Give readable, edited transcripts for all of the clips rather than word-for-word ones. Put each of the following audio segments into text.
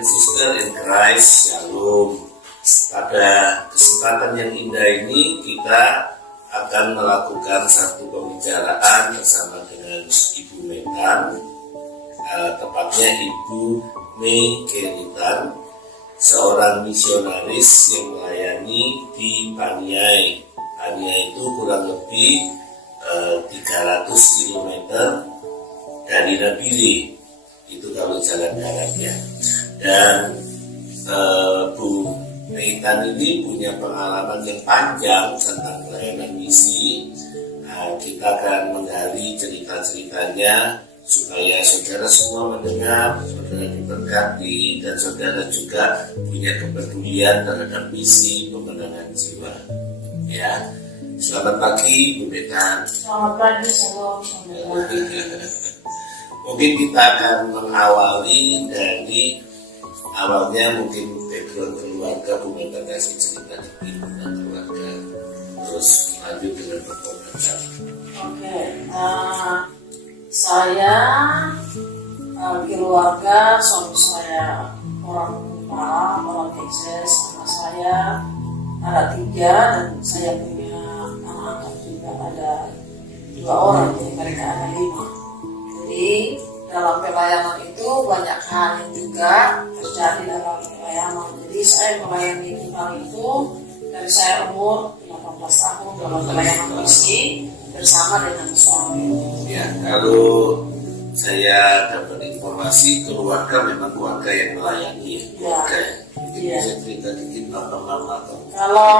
and sister in Christ, Shalom. Pada kesempatan yang indah ini kita akan melakukan satu pembicaraan bersama dengan Ibu Metan, tepatnya Ibu Mei Keritan, seorang misionaris yang melayani di Paniai. Paniai itu kurang lebih 300 km dari Nabire, itu kalau jalan daratnya. Dan Bu Meitan ini punya pengalaman yang panjang tentang pelayanan misi. Kita akan menggali cerita-ceritanya supaya saudara semua mendengar, saudara diberkati, dan saudara juga punya kepedulian terhadap misi pemenangan jiwa. Ya, selamat pagi Bu Meitan. Selamat pagi, shalom. Mungkin kita akan mengawali dari awalnya, mungkin background keluarga Bu Meitan kasih cerita dikit tentang keluarga, terus lanjut dengan pertanyaan. Oke, saya keluarga, suami saya orang Texas, anak saya ada 3 dan saya punya anak angkat juga ada 2 orang, jadi mereka ada 5. Jadi dalam pelayanan itu banyak hal yang juga terjadi dalam pelayanan. Jadi saya melayani Tuhan itu dari saya umur 18 tahun dalam pelayanan misi bersama dengan suami. Ya, kalau saya dapat informasi keluarga memang keluarga yang melayani ya. Keluarga ya. Bisa cerita dikit mama atau kalau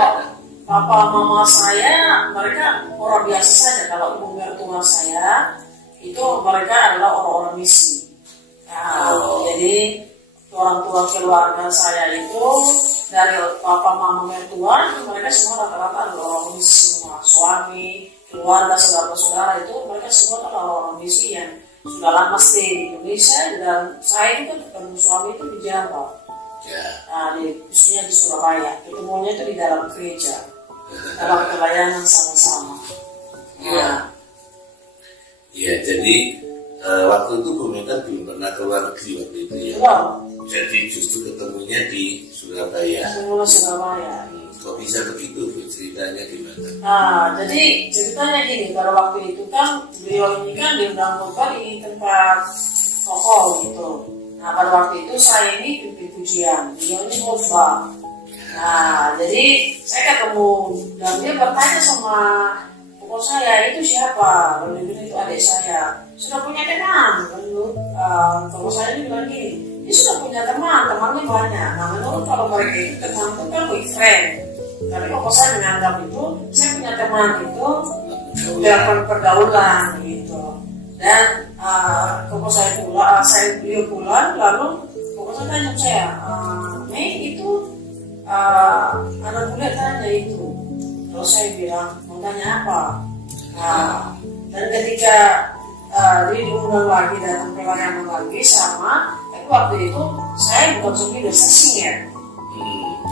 papa mama saya mereka orang biasa saja. Kalau ibu mertua saya itu mereka adalah orang-orang misi. Jadi orang tua keluarga saya itu dari papa mama mertua mereka semua rata-rata adalah orang misi semua. Suami, keluarga, saudara-saudara itu mereka semua adalah orang misi yang sudah lama stay di Indonesia, dan saya itu ketemu suami itu di Jawa. Khususnya di Surabaya. Ketemunya itu di dalam gereja, dalam pelayanan sama-sama. Iya, jadi waktu itu Bu Meitan belum pernah keluar negeri waktu itu ya. Jadi justru ketemunya di Surabaya. Surabaya. Kok bisa begitu Bu? Ceritanya gimana? Jadi ceritanya gini, pada waktu itu kan beliau ini kan diundang khotbah di tempat toko gitu. Nah pada waktu itu saya ini pimpin pujian, beliau ini khotbah. Jadi saya ketemu dan dia bertanya sama pokok saya, itu siapa? Lalu dia bilang itu adik saya. Sudah punya teman. Lalu pokok saya ini bilang gini, dia sudah punya temannya banyak. Nah menurut kalau mereka itu teman itu kan boyfriend. Tapi pokok saya menganggap itu saya punya teman itu dalam pergaulan gitu. Dan pokok saya beliau pulang, lalu pokok saya tanya saya, Mei itu anak muda tanya itu. Terus saya bilang, mau tanya apa? Dan ketika dia diundang lagi datang pelayanan lagi sama, tapi waktu itu saya bukan leader, saya senior.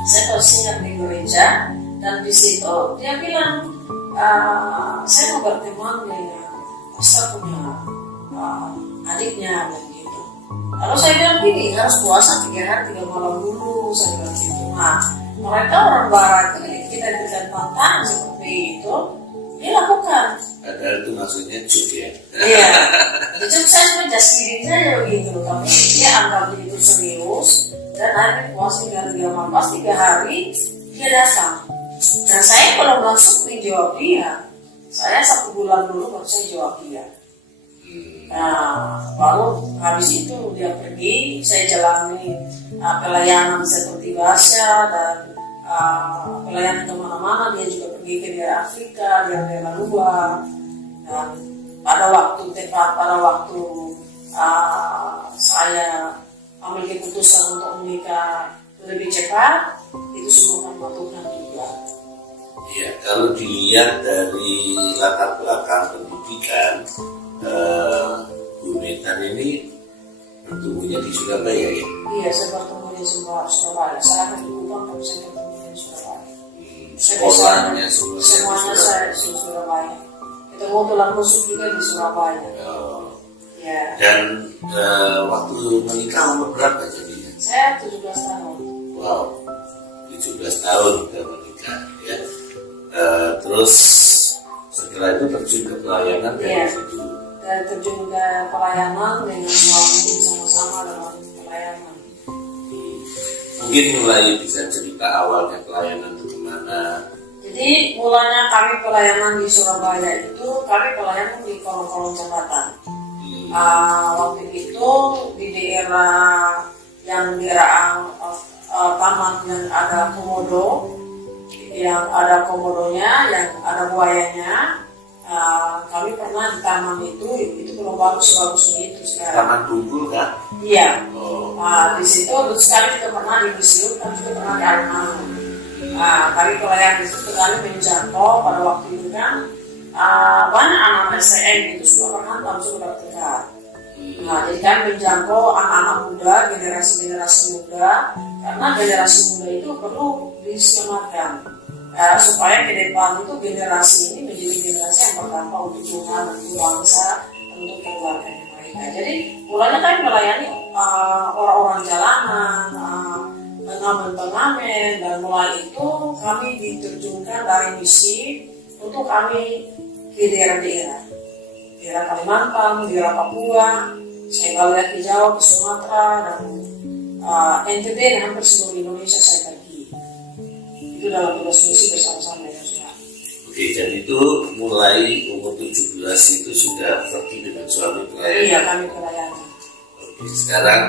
Saya senior di gereja, dan di situ dia bilang, saya mau berteman dengan pastor punya adiknya dan gitu. Lalu saya bilang gini, harus puasa 3 hari 3 malam dulu, saya bilang gitu. Mereka orang barat itu kita berikan tantangan seperti itu, dia lakukan. Padahal itu maksudnya cuk ya. Iya, itu saya cuma just kidding saja begitu. Tapi dia anggap itu serius, dan akhirnya puasa 3 hari dia datang. Dan saya kalau langsung menjawab dia, saya 1 bulan dulu baru saya jawab dia. Baru habis itu dia pergi, saya jalani pelayanan seperti bahasa dan pelayanan kemana-mana. Dia juga pergi ke daerah Afrika, daerah luar. Dan pada waktu saya ambil keputusan untuk menikah lebih cepat, itu semua kan Tuhan juga. Ya, kalau dilihat dari latar belakang pendidikan, Bu Meitan ini bertumbuhnya di Surabaya ya? Iya, saya bertemu di Surabaya. Saya akan di Kupang, tapi saya bertemu di Surabaya. Sekolahnya semuanya saya di Surabaya. Ketemu tulang rusuk juga di Surabaya. Dan waktu menikah umur berapa jadinya? Saya Saya 17 tahun. Wow, 17 tahun udah menikah ya. Terus setelah itu terjun ke pelayanan Iya. dari situ. Dan terjun ke pelayanan dengan melalui sama-sama dalam pelayanan. Mungkin mulai bisa cerita awalnya pelayanan itu kemana? Jadi mulanya kami pelayanan di Surabaya itu kami pelayanan di kolong-kolong jembatan. Waktu itu di daerah yang daerah taman yang ada komodo, yang ada komodonya, yang ada buayanya. Kami pernah di taman itu belum bagus itu sekarang. Taman Tunggul kan? Iya. Oh. Di situ terus kami juga pernah di museum, kami juga pernah di alun-alun. Kami pelayanan di situ kami menjangkau pada waktu itu kan banyak anak-anak STM itu sudah berhantam sudah dekat. Jadi kami menjangkau anak-anak muda, generasi-generasi muda, karena generasi muda itu perlu diselamatkan supaya ke depan itu generasi ini menjadi generasi yang berdampak untuk Tuhan, untuk bangsa, untuk keluarganya mereka. Jadi mulanya kami melayani orang-orang jalanan, pengamen-pengamen, dan mulai itu kami diterjunkan dari misi untuk kami ke daerah-daerah Kalimantan, daerah Papua, saya balik ke Jawa, ke Sumatera, dan NTT dan hampir seluruh Indonesia saya pergi. Itu dalam tugas misi bersama-sama dengan saudara. Oke, dan itu mulai umur 17 itu sudah pergi dengan suami pelayanan. Iya, kami pelayanan. Oke, sekarang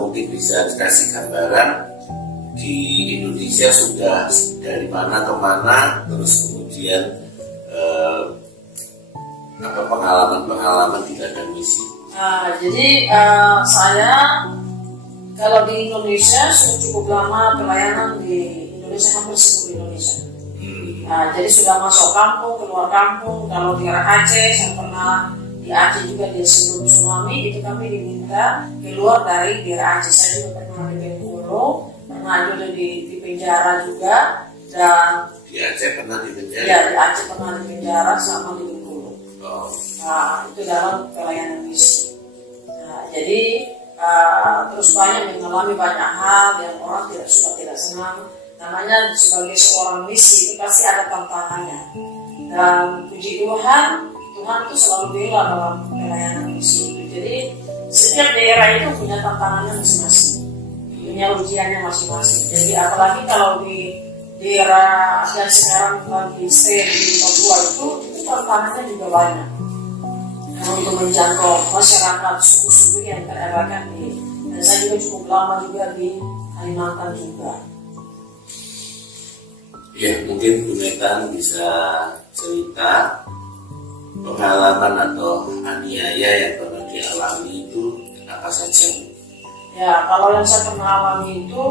mungkin bisa dikasih gambaran di Indonesia sudah dari mana ke mana, terus kemudian pengalaman-pengalaman di ladang misi. Jadi saya kalau di Indonesia sudah cukup lama pelayanan di Indonesia, hampir seluruh Indonesia. Jadi sudah masuk kampung, keluar kampung. Kalau di Aceh, saya pernah di Aceh juga di sebelum tsunami itu kami diminta keluar dari daerah Aceh. Saya juga pernah di Bengkulu, pernah juga di penjara juga, dan Di Aceh pernah di penjara? ya di Aceh pernah di penjara sama di Bengkulu. Oh. Itu dalam pelayanan misi. Jadi terus banyak mengalami banyak hal yang orang tidak senang. Namanya sebagai seorang misi itu pasti ada tantangannya. Dan puji Tuhan itu selalu bela dalam pelayanan misi itu. Jadi setiap daerah itu punya tantangannya masing-masing, punya ujiannya masing-masing. Jadi apalagi kalau di daerah yang sekarang lagi stay di Papua itu tantangannya juga banyak. Untuk menjangkau masyarakat suku-suku yang terelakkan dan saya juga cukup lama juga di Kalimantan juga. Ya, mungkin Bu Metan bisa cerita pengalaman atau aniaya yang pernah dialami itu apa saja? Ya, kalau yang saya pernah alami itu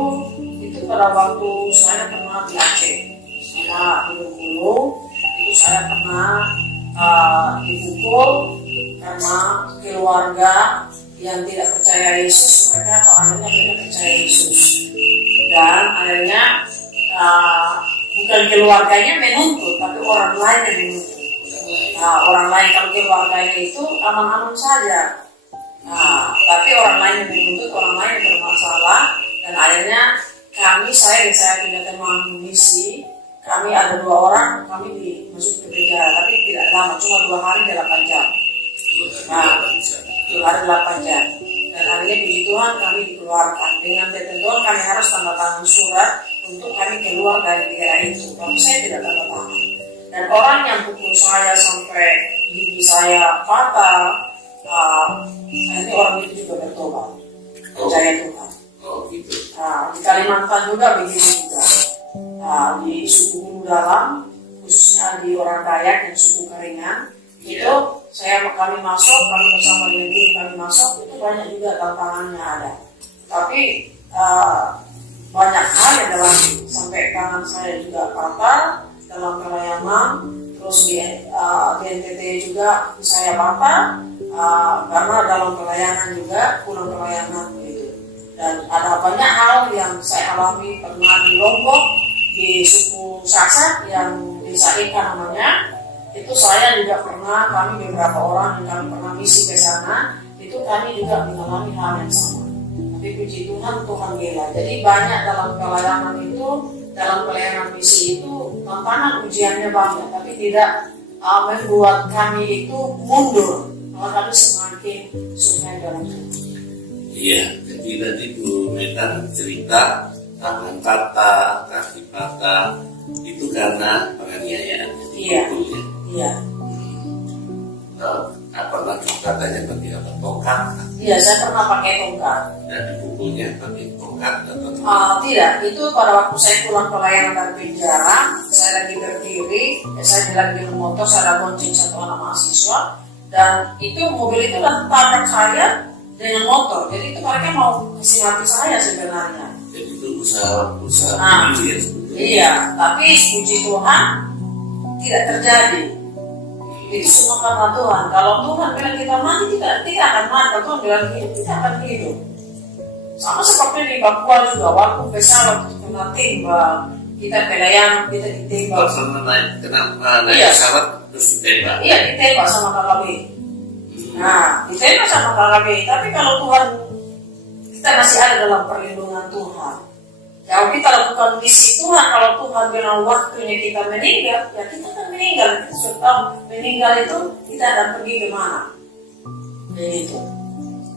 pada waktu saya pernah di Aceh, saya di Bengkulu, itu saya pernah dipukul karena keluarga yang tidak percaya Yesus, akhirnya mereka percaya Yesus, dan akhirnya bukan keluarganya menuntut, tapi orang lain yang menuntut. Orang lain, kalau keluarganya itu aman-aman saja, tapi orang lain yang menuntut, orang lain yang bermasalah, dan akhirnya saya punya teman misi, kami ada 2 orang, kami masuk ke penjara, tapi tidak lama, cuma 2 hari 8 jam. 2 hari 8 jam. Dan akhirnya puji Tuhan kami dikeluarkan. Dengan ketentuan kami harus tanda tangan surat untuk kami keluar dari daerah itu. Tapi saya tidak tanda tangan. Dan orang yang pukul saya sampai gigi saya patah, akhirnya orang itu juga bertobat. Percaya Tuhan. Oh gitu. Di Kalimantan juga begitu juga. Di suku Hulu Dalam, khususnya di orang Dayak dan suku Karingan, itu kami bersama dengan tim kami masuk, itu banyak juga tantangannya ada. Tapi banyak hal yang dalam, sampai tangan saya juga patah dalam pelayanan, terus di NTT juga saya patah karena dalam pelayanan juga kurang pelayanan gitu. Dan ada banyak hal yang saya alami, pernah di Lombok, di suku Sasak yang desa Eka namanya, itu saya juga pernah, kami beberapa orang yang kami pernah misi ke sana, itu kami juga mengalami hal yang sama. Tapi puji Tuhan, Tuhan bela. Jadi banyak dalam pelayanan misi itu tantangan ujiannya banyak, tapi tidak membuat kami itu mundur, malah kami semakin sukses dalam Tuhan. Iya, jadi tadi Bu Metan cerita tangan patah, kaki patah, itu karena penganiayaan. Iya. Iya. Apakah katanya pakai apa? Tongkat? Iya, saya pernah pakai tongkat. Dan dipukulnya pakai tongkat atau tidak, itu pada waktu saya pulang pelayanan dari penjara, saya lagi berdiri, saya lagi di motor, saya bonceng satu anak mahasiswa, dan itu mobil itu dan tabrak saya dengan motor. Jadi itu mereka mau kasih mati saya sebenarnya. Jadi itu usaha Nah, bunuh diri sebetulnya. iya, tapi puji Tuhan tidak terjadi. Itu semua karena Tuhan. Kalau Tuhan bilang kita mati, tidak akan mati. Kalau Tuhan bilang hidup, kita akan hidup. Sama seperti di Papua juga, waktu pesawat kena tembak, kita pelayanan, kita ditembak. Kalau naik Iya. pesawat terus ditembak. Iya, ditembak sama KKB. Nah, ditembak sama KKB. Tapi kalau Tuhan, kita masih ada dalam perlindungan Tuhan. Kalau kita lakukan misi Tuhan, kalau Tuhan bilang waktunya kita meninggal, ya kita akan meninggal. Kita sudah tahu meninggal itu kita akan pergi kemana. Begitu.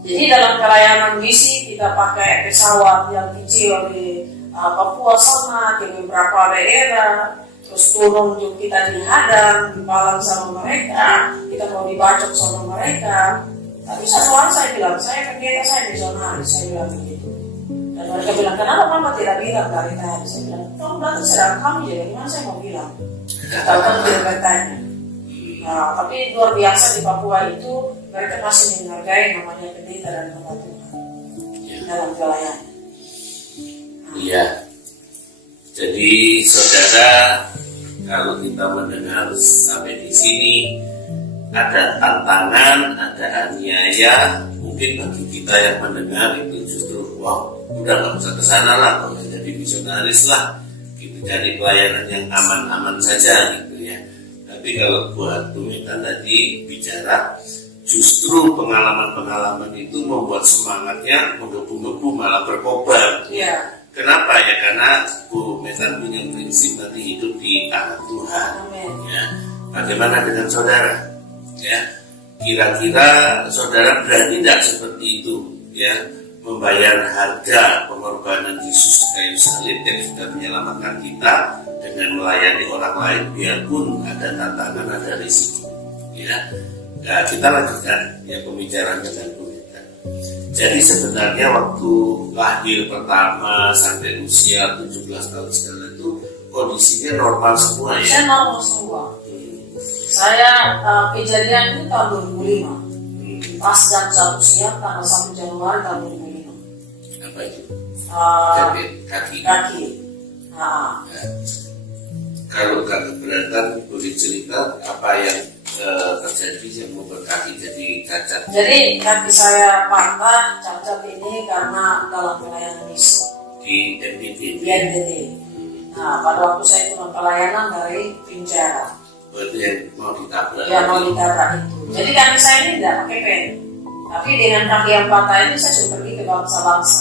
Jadi dalam pelayanan misi kita pakai pesawat yang kecil di Papua sana, ke beberapa daerah, terus turun juga kita dihadang, dipalang sama mereka, kita mau dibacok sama mereka. Tapi satu hari saya bilang, saya pendeta, saya misionaris, saya bilang begitu. Dan mereka bilang, kenapa mama tidak bilang dari tadi? Saya bilang, kamu datang sedang kami jadi gimana saya mau bilang? Tahu kan tidak bertanya. Nah, tapi luar biasa di Papua itu mereka masih menghargai namanya pendeta dan hamba Tuhan dalam pelayanan. Iya. Jadi saudara, kalau kita mendengar sampai di sini ada tantangan, ada aniaya, mungkin bagi kita yang mendengar itu justru wow, udah nggak usah kesana lah, kalau jadi misionaris lah, gitu, cari pelayanan yang aman-aman saja gitu ya. Tapi kalau buat Bu Metan tadi bicara, justru pengalaman-pengalaman itu membuat semangatnya menggebu-gebu malah berkobar. Iya. Kenapa ya? Karena Bu Metan punya prinsip nanti hidup di tangan Tuhan. Amin. Ya. Bagaimana dengan saudara? Ya. Kira-kira saudara berani tidak seperti itu? Ya. Membayar harga pengorbanan Yesus di kayu salib yang sudah menyelamatkan kita dengan melayani orang lain biarpun ada tantangan, ada risiko. Ya. Nah, kita lanjutkan ya pembicaraan dengan Bu Metan. Jadi sebenarnya waktu lahir pertama sampai usia 17 tahun sekarang itu kondisinya normal semua ya? Saya normal semua. Saya kejadian itu tahun 2005. Pas jam 1 siang tanggal 1 Januari tahun 2005. Apa itu? Uh, Kaki. Kaki. Nah, Ya. Kalau gak keberatan boleh cerita apa yang terjadi yang membuat kaki jadi cacat? jadi kaki saya patah, cacat ini karena dalam pelayanan misi Di MPT. di NTT. Nah, pada waktu saya turun pelayanan dari penjara, Berarti yang mau ditabrak. yang mau ditabrak itu. Jadi kaki saya ini tidak pakai pen, tapi dengan kaki yang patah ini saya sudah pergi ke bangsa-bangsa.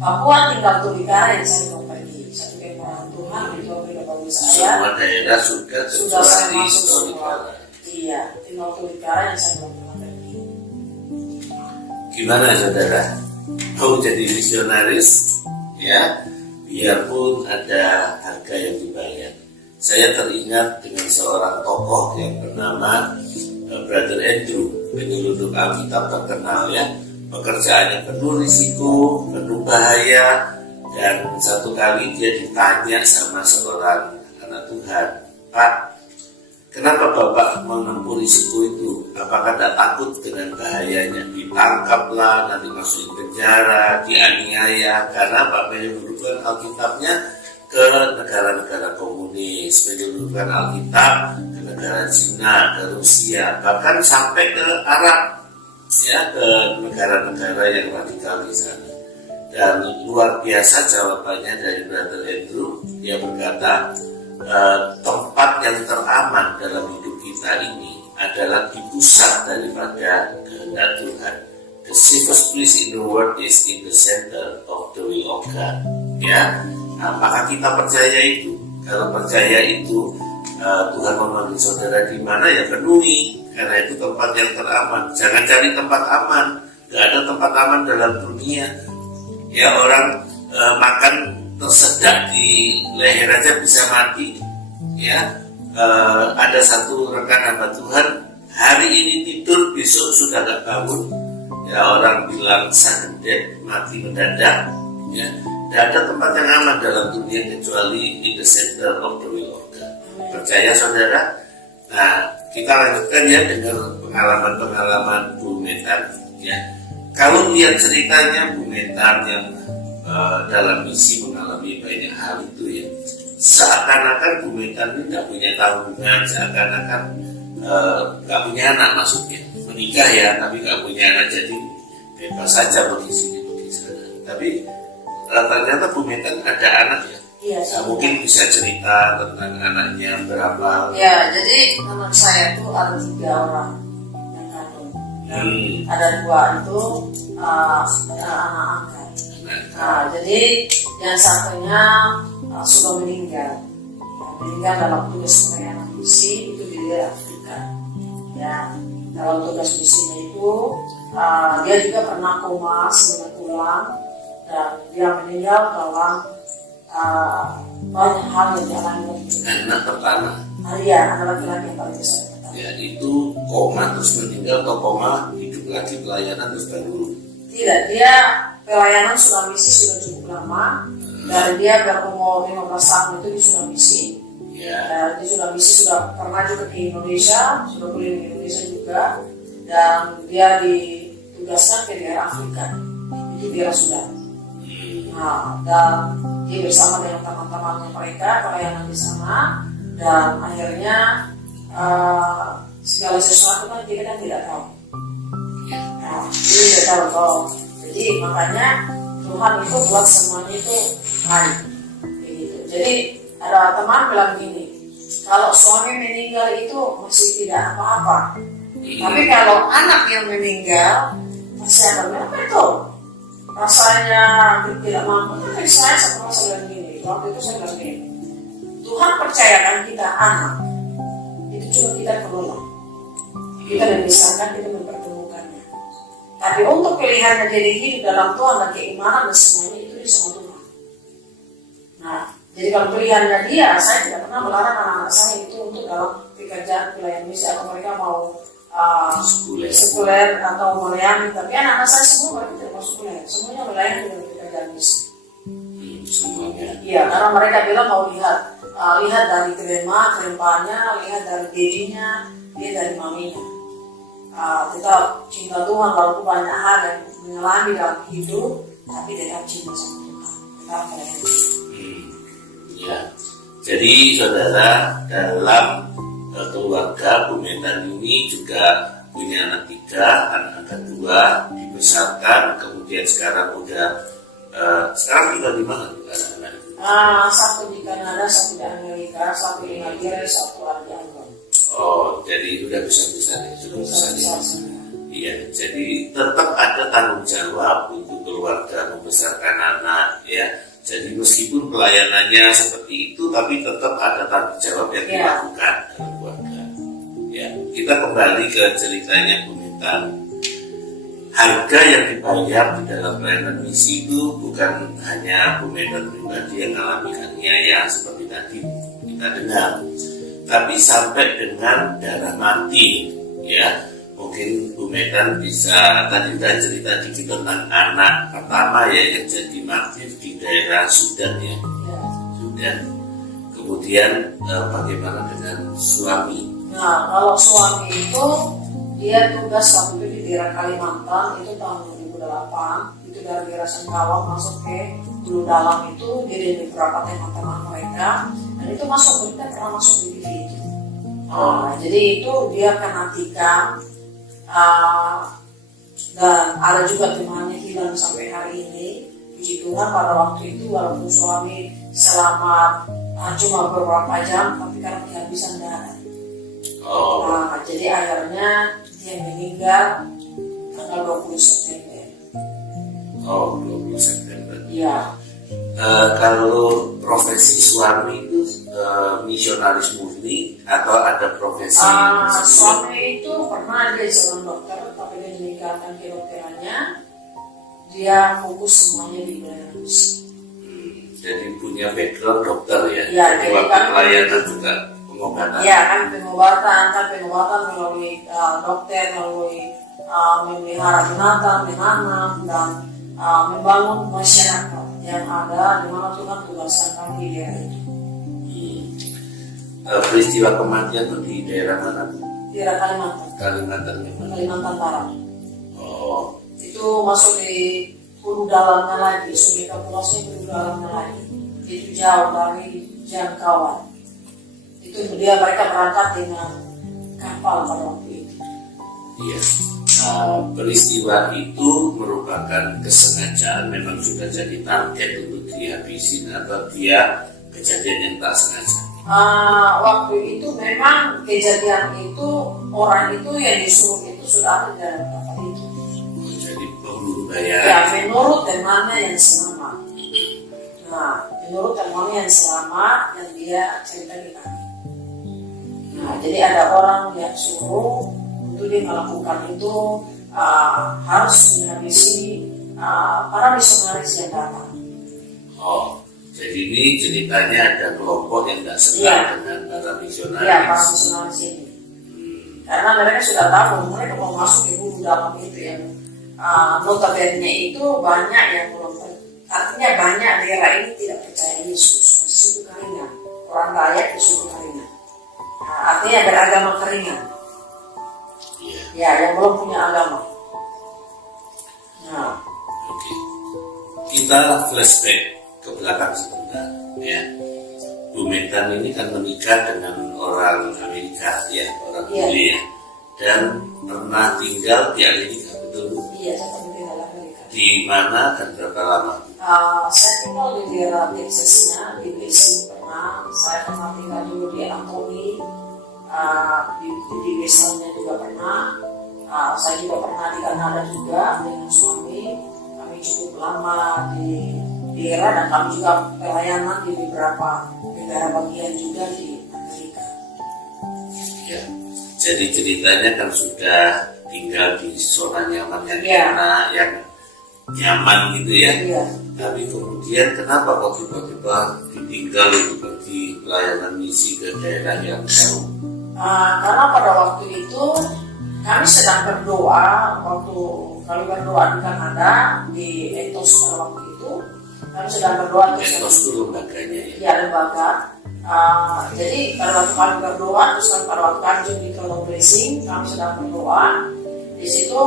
Papua tinggal Tolikara yang saya mau pergi. Satu kemurahan Tuhan itu bagi saya. Semua daerah sudah Saya kecuali masuk semua. Tolikara. Iya, tinggal Tolikara yang saya belum pernah pergi. Gimana saudara? Mau jadi misionaris? Ya, biarpun ada harga yang dibayar. Saya teringat dengan seorang tokoh yang bernama Brother Andrew, penyelundup Alkitab terkenal ya. Pekerjaannya penuh risiko, penuh bahaya, dan satu kali dia ditanya sama seorang anak Tuhan, Pak, kenapa Bapak menempuh risiko itu? Apakah tidak takut dengan bahayanya? Ditangkaplah, nanti masukin penjara, dianiaya, karena Bapak menyelundupkan Alkitabnya ke negara-negara komunis, menyelundupkan Alkitab ke negara Cina, ke Rusia, bahkan sampai ke Arab, ya, ke negara-negara yang radikal di sana. Dan luar biasa jawabannya dari Brother Andrew. Dia berkata, tempat yang teraman dalam hidup kita ini adalah di pusat daripada kehendak Tuhan. the safest place in the world is in the center of the will of God. Ya, nah, maka kita percaya itu. Kalau percaya itu Tuhan memanggil saudara di mana, ya penuhi, karena itu tempat yang teraman. Jangan cari tempat aman. Gak ada tempat aman dalam dunia. Ya, orang makan tersedak di leher aja bisa mati. Ya, ada satu rekan hamba Tuhan hari ini tidur, besok sudah gak bangun. Ya, orang bilang sudden death, mati mendadak. Ya, tidak ada tempat yang aman dalam dunia kecuali in the center of the will of God. Percaya saudara? Nah, kita lanjutkan ya dengan pengalaman-pengalaman Bu Metar. Ya, kalau lihat ceritanya Bu Metar yang dalam misi mengalami banyak hal itu ya, seakan-akan Bu Metar ini tidak punya tanggungan, seakan-akan nggak punya anak, maksudnya menikah ya, tapi nggak punya anak, jadi bebas saja pergi sini pergi sana. Tapi ternyata Bu Metar ada anak ya. Iya, mungkin bisa cerita tentang anaknya berapa? Ya, jadi teman saya itu ada 3 orang yang kandung. Ada 2 itu anak angkat. Nah, jadi yang satunya sudah meninggal. Meninggal dalam tugas pelayanan misi itu di daerah Afrika. Ya, dalam tugas misinya itu dia juga pernah koma 9 bulan dan dia meninggal dalam banyak hal yang dialami. Anak pertama. Iya, anak laki-laki yang paling besar. Ya, itu koma terus meninggal atau koma hidup lagi pelayanan terus baru? Tidak, dia pelayanan sudah misi sudah cukup lama. Dari dia berumur 15 tahun itu dia sudah misi. Ya. Dia sudah misi, sudah pernah juga ke Indonesia, sudah keliling di Indonesia juga. Dan dia ditugaskan ke daerah Afrika. Itu daerah Sudan. Nah, dan dia bersama dengan teman-temannya mereka pelayanan di sana, dan akhirnya segala sesuatu kan kita kan tidak tahu. Nah, dia tidak tahu. Jadi makanya Tuhan itu buat semuanya itu baik. Begitu. Jadi ada teman bilang gini, kalau suami meninggal itu masih tidak apa-apa, tapi kalau anak yang meninggal pasti akan apa itu? Rasanya tidak mampu. Tapi saya setelah saya gini, waktu itu saya bilang gini, Tuhan percayakan kita anak itu cuma kita kelola, kita membesarkan, kita mempertemukannya. Tapi untuk pilihannya jadi hidup dalam Tuhan dan keimanan dan semuanya itu sama Tuhan. Nah, jadi kalau pilihannya dia, saya tidak pernah melarang anak-anak saya itu untuk dalam pekerjaan pelayanan misi atau mereka mau sekuler atau melayani, tapi anak-anak saya semua mereka tidak mau sekuler, semuanya melayani dengan pekerjaan misi. Semuanya. Iya, karena mereka bilang mau lihat dari kerempahannya, lihat dari dedinya, lihat dari maminya. Kita cinta Tuhan walaupun banyak hal yang mengalami dalam hidup, tapi tetap cinta sama Tuhan, tetap melayani. Ya, jadi saudara, dalam keluarga Bu Metar ini juga punya anak 3, anak angkat 2, dibesarkan, kemudian sekarang udah sekarang tinggal di mana anak-anak? Satu di Kanada, satu di Amerika, satu di Nigeria, satu lagi di Ambon. Oh, jadi udah besar-besar ya, sudah besar ya. Iya, jadi tetap ada tanggung jawab untuk keluarga membesarkan anak ya. Jadi meskipun pelayanannya seperti itu, tapi tetap ada tanggung jawab yang dilakukan dalam keluarga. Ya, kita kembali ke ceritanya Bu Metar. Harga yang dibayar di dalam pelayanan misi itu bukan hanya Bu Metar pribadi yang mengalami aniaya seperti tadi kita dengar, tapi sampai dengan darah mati. Ya, mungkin Bu Metar bisa tadi cerita dikit tentang anak pertama ya yang jadi martir di daerah Sudan ya. Sudan. Kemudian bagaimana dengan suami? Nah, kalau suami itu dia tugas waktu itu di daerah Kalimantan itu tahun 2008, itu dari daerah Sengkawang masuk ke Hulu Dalam itu jadi beberapa teman-teman mereka, dan itu masuk berita pernah masuk di TV itu. Jadi itu dia kena tikam. Dan ada juga temannya hilang sampai hari ini. Puji Tuhan pada waktu itu walaupun suami selamat cuma beberapa jam, tapi karena kehabisan darah. Jadi akhirnya dia meninggal karena tanggal 20 September. Oh, 20 September. Iya. Kalau profesi suami itu misionaris murni atau ada profesi? Suami itu pernah dia seorang dokter, tapi dia meninggalkan kedokterannya. Dia fokus semuanya di pelayanan misi. Jadi punya background dokter ya? Ya, jadi jadi waktu kan pelayanan juga pengobatan? Iya kan pengobatan melalui dokter, melalui memelihara binatang, menanam, dan membangun masyarakat yang ada di mana Tuhan tugaskan kami di daerah itu. Peristiwa kematian itu di daerah mana? Daerah Kalimantan. Kalimantan Barat. Oh. Itu masuk di hulu dalamnya lagi, Sungai Kapuasnya hulu dalamnya lagi. Itu jauh dari jangkauan. Itu mereka berangkat dengan kapal pada waktu itu. Iya. Peristiwa itu merupakan kesengajaan, memang sudah jadi target untuk dihabisin atau dia kejadian yang tak sengaja? Waktu itu memang kejadian itu orang itu yang disuruh itu sudah ada di dalam kapal itu. Jadi pemburu bayaran. Ya, menurut temannya yang selamat. Nah, menurut temannya yang selamat yang dia cerita di kami. Nah, jadi ada orang yang suruh untuk dia melakukan itu harus menghabisi para misionaris yang datang. Oh, jadi ini ceritanya ada kelompok yang tidak senang dengan para misionaris. Iya, para misionaris ini. Karena mereka sudah tahu mereka mau masuk di hulu dalam itu yang notabene itu banyak yang belum, artinya banyak daerah ini tidak percaya Yesus, masih suku Karingan, orang Dayak di suku Karingan. Artinya beragama Karingan. Ya, yang belum punya agama. Nah, oke. Kita flashback ke belakang sebentar, ya. Bu Metan ini kan menikah dengan orang Amerika, ya, orang bule ya, dan pernah tinggal di Amerika, betul? Iya, saya pernah tinggal di Amerika. Di mana dan berapa lama? Saya tinggal di daerah Texasnya, di Blessing pernah. Saya pernah tinggal dulu di Anthony, di Westernnya juga pernah. Saya juga pernah di Kanada juga dengan suami. Kami cukup lama di daerah dan kami juga pelayanan di beberapa negara bagian juga di Amerika. Ya, jadi ceritanya kan sudah tinggal di zona nyaman yang enak, yang nyaman gitu ya. Iya. Tapi kemudian kenapa kok tiba-tiba ditinggal itu pergi pelayanan misi ke daerah yang jauh? Karena pada waktu itu kami sedang berdoa, waktu kami berdoa di Kanada, di Etos pada waktu itu, kami sedang berdoa. Etos itu lembaganya ya? Ya, lembaga. Jadi pada waktu kami berdoa, terus pada waktu kami juga di Color Blessing, kami sedang berdoa. Di situ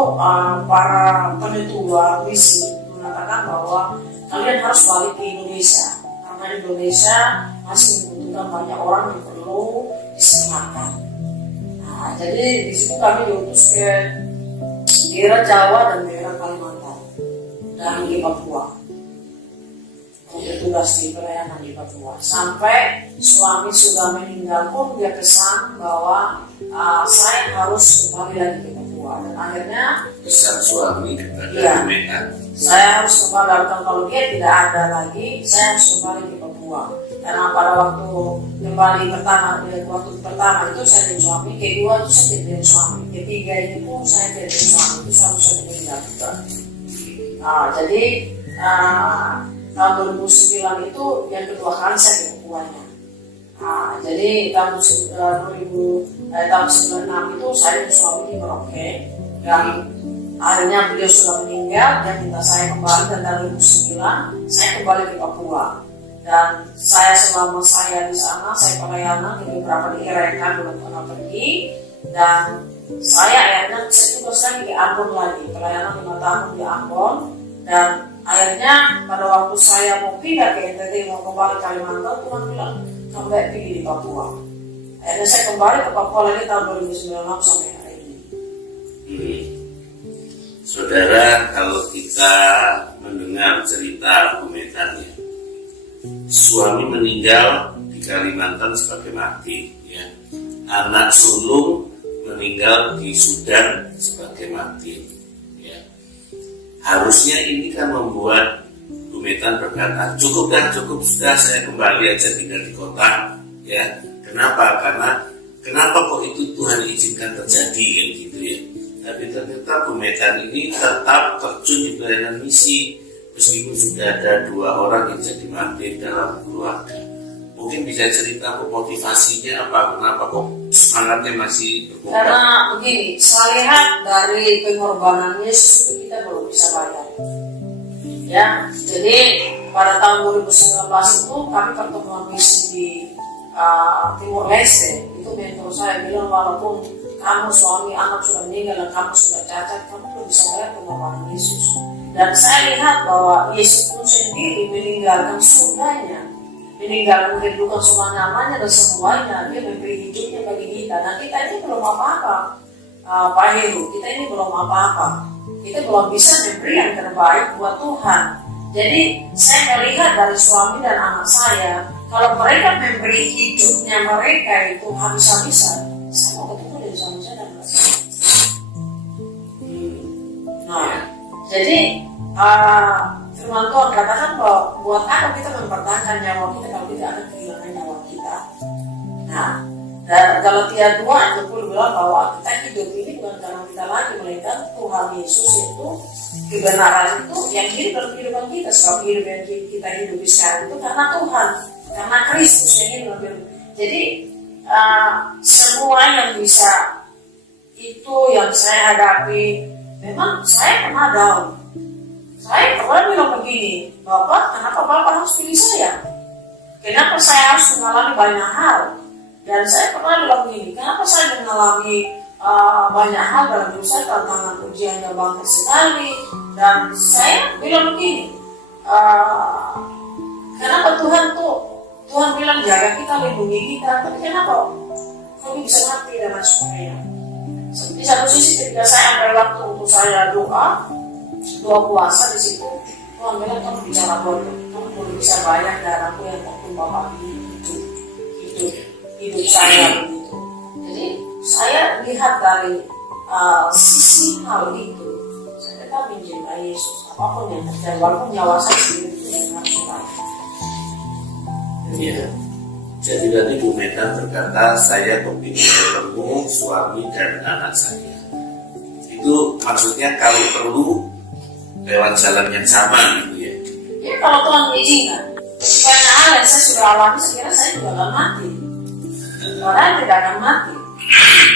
para penetua misi mengatakan bahwa kalian harus balik ke Indonesia, karena di Indonesia masih membutuhkan banyak orang yang perlu diselamatkan. Nah, jadi di situ kami diutus ke daerah Jawa dan daerah Kalimantan dan di Papua. Bertugas di pelayanan di Papua. Sampai suami sudah meninggal pun dia pesan bahwa saya harus kembali lagi ke Papua. Dan akhirnya pesan suami kepada Bu Metan, saya harus kembali, kalau dia tidak ada lagi, saya harus kembali ke Papua. Karena pada waktu pertama itu saya dan suami, kedua itu saya tidak suami, ketiga ini pun saya tidak suami, itu saya bisa meninggal juga. Jadi tahun 2009 itu yang kedua kali saya ke Papuanya. Jadi tahun 96 itu saya dan suami di Merauke, dan akhirnya beliau sudah meninggal dan minta saya kembali, dan tahun 2009 saya kembali ke Papua. Dan selama saya di sana, saya pelayanan di beberapa daerah yang kami belum pernah pergi, dan saya juga lagi di Ambon lagi, pelayanan 5 tahun di Ambon, dan akhirnya pada waktu saya mau pindah ke NTT, mau kembali Kalimantan, Tuhan bilang kembali pergi di Papua. Akhirnya saya kembali ke Papua lagi tahun 2019 sampai hari ini. Saudara, kalau kita mendengar cerita Bu Metan ya, suami meninggal di Kalimantan sebagai martir, ya. Anak sulung meninggal di Sudan sebagai martir, ya. Harusnya ini kan membuat Bu Metan berkata, cukup sudah, saya kembali aja tinggal di kota. Ya, kenapa? Karena kenapa kok itu Tuhan izinkan terjadi kan gitu ya. Tapi ternyata Bu Metan ini tetap terjun di pelayanan misi meskipun sudah ada 2 orang yang jadi martir dalam keluarga. Mungkin bisa cerita motivasinya apa, kenapa kok semangatnya masih berkobar? Karena begini, saya lihat dari pengorbanan Yesus itu kita belum bisa bayar. Ya, jadi pada tahun 2019 itu kami pertemuan misi di Timur Leste. Itu mentor saya bilang, walaupun kamu suami anak sudah meninggal dan kamu sudah cacat, kamu belum bisa bayar pengorbanan Yesus. Dan saya lihat bahwa Yesus pun sendiri meninggalkan surganya, meninggalkan kehidupan semua namanya dan semuanya. Dia memberi hidupnya bagi kita. Nah, kita ini belum apa-apa, Pak Heru. Kita ini belum apa-apa. Kita belum bisa memberi yang terbaik buat Tuhan. Jadi saya melihat dari suami dan anak saya, kalau mereka memberi hidupnya mereka itu habis-habisan, saya mau ketemu dengan suami saya dan anak saya. Nah, jadi firman Tuhan katakan bahwa buat apa kita mempertahankan nyawa kita kalau kita akan kehilangan nyawa kita. Nah, dan Galatia 2 ayat 20 bilang bahwa kita hidup ini bukan karena kita lagi, melainkan Tuhan Yesus itu kebenaran itu yang hidup dalam kehidupan kita. Sebab hidup yang kita hidup sekarang itu karena Tuhan, karena Kristus yang hidup dalam kehidupan. Jadi semua yang bisa itu yang saya hadapi, memang saya pernah down. Saya pernah bilang begini, Bapak, kenapa Bapak harus pilih saya? Kenapa saya harus mengalami banyak hal? Dan saya pernah bilang begini, kenapa saya mengalami banyak hal dalam hidup saya, tantangan ujian yang banyak sekali. Dan saya bilang begini, kenapa Tuhan bilang jaga kita, lindungi kita, tapi kenapa kami bisa mati dan sebagainya? Di satu sisi ketika saya ambil waktu untuk saya doa puasa di situ, Tuhan bilang kamu bicara bodoh, kamu boleh bisa bayar darahku yang tertumpah pagi hidup saya begitu. Jadi saya lihat dari sisi hal itu, saya tetap mencintai Yesus apapun yang terjadi, walaupun nyawa saya sendiri itu yang harus bayar. Iya. Jadi tadi Bu Metan berkata, saya kepingin ketemu suami dan anak saya. Itu maksudnya kalau perlu lewat jalan yang sama gitu ya. Ya kalau Tuhan mengizinkan. Karena hal yang saya sudah alami, saya kira saya juga akan mati. Orang tidak akan mati.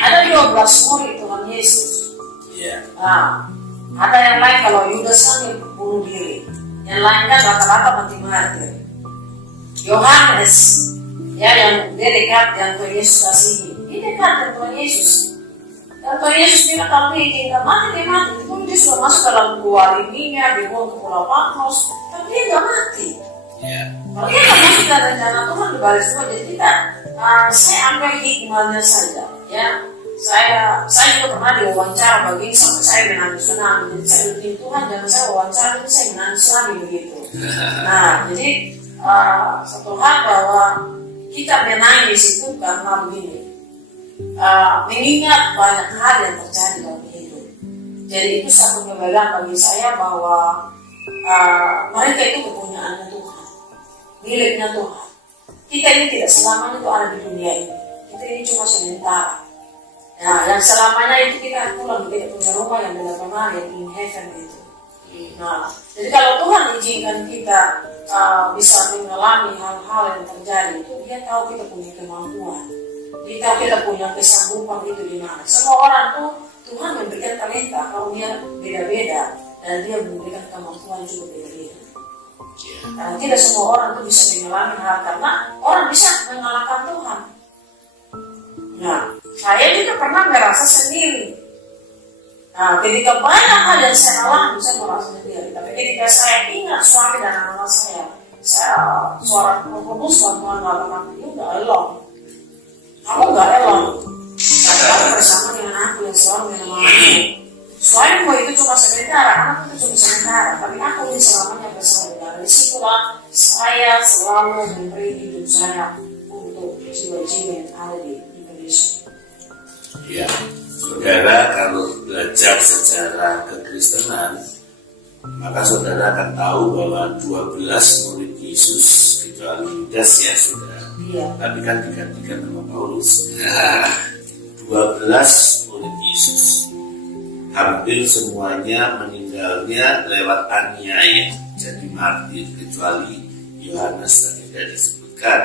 Ada 12 murid Tuhan Yesus. Iya. Nah, ada yang lain kalau Yudas kan bunuh diri. Yang lain kan rata-rata mati martir. Yohanes, ya yang dia dekat yang Tuhan Yesus kasihi. Dia dekat dengan Tuhan Yesus. Dan Tuhan Yesus bilang kalau dia izinkan mati, dia mati. Itu dia sudah masuk dalam gua lininya, dia mau ke Pulau Patmos, tapi dia nggak mati. Iya. Kalau dia nggak masuk dalam rencana Tuhan di balik semua, jadi kita saya ambil hikmahnya saja. Ya, saya juga pernah diwawancara begini sampai saya menangis. Jadi saya bilang Tuhan jangan saya wawancara, tapi saya menangis lagi begitu. Nah, jadi satu hal bahwa kita menangis itu karena begini. Mengingat banyak hal yang terjadi dalam hidup. Jadi itu satu kebenaran bagi saya bahwa mereka itu kepunyaannya Tuhan, miliknya Tuhan. Kita ini tidak selamanya itu ada di dunia ini. Kita ini cuma sementara. Nah, yang selamanya itu kita pulang, kita punya rumah yang benar-benar yang in heaven itu. Nah, jadi kalau Tuhan izinkan kita bisa mengalami hal-hal yang terjadi itu, dia tahu kita punya kemampuan. Dia tahu kita punya kesanggupan itu di mana. Semua orang tuh Tuhan memberikan talenta, karunia beda-beda, dan dia memberikan kemampuan juga beda-beda. Karena tidak semua orang tuh bisa mengalami hal, karena orang bisa mengalahkan Tuhan. Nah, saya juga pernah merasa sendiri. Nah, ketika banyak hal yang saya alami, saya merasa sendiri. Tapi ketika saya ingat suami dan anak saya suara Tuhan mengatakan, you gak alone. Kamu gak alone. Kamu bersama dengan aku yang selalu menemani. Suamimu itu cuma sementara, anak itu cuma sementara. Tapi aku ini selamanya bersama dengan. Disitulah saya selalu memberi hidup saya untuk jiwa-jiwa yang ada di Indonesia. Ya, saudara, kalau belajar secara kekristenan, maka saudara akan tahu bahwa 12 murid Yesus kecuali Yudas ya sudah, tapi kan digantikan sama Paulus. 12 murid Yesus hampir semuanya meninggalnya lewat aniaya, jadi martir, kecuali Yohanes yang tidak disebutkan.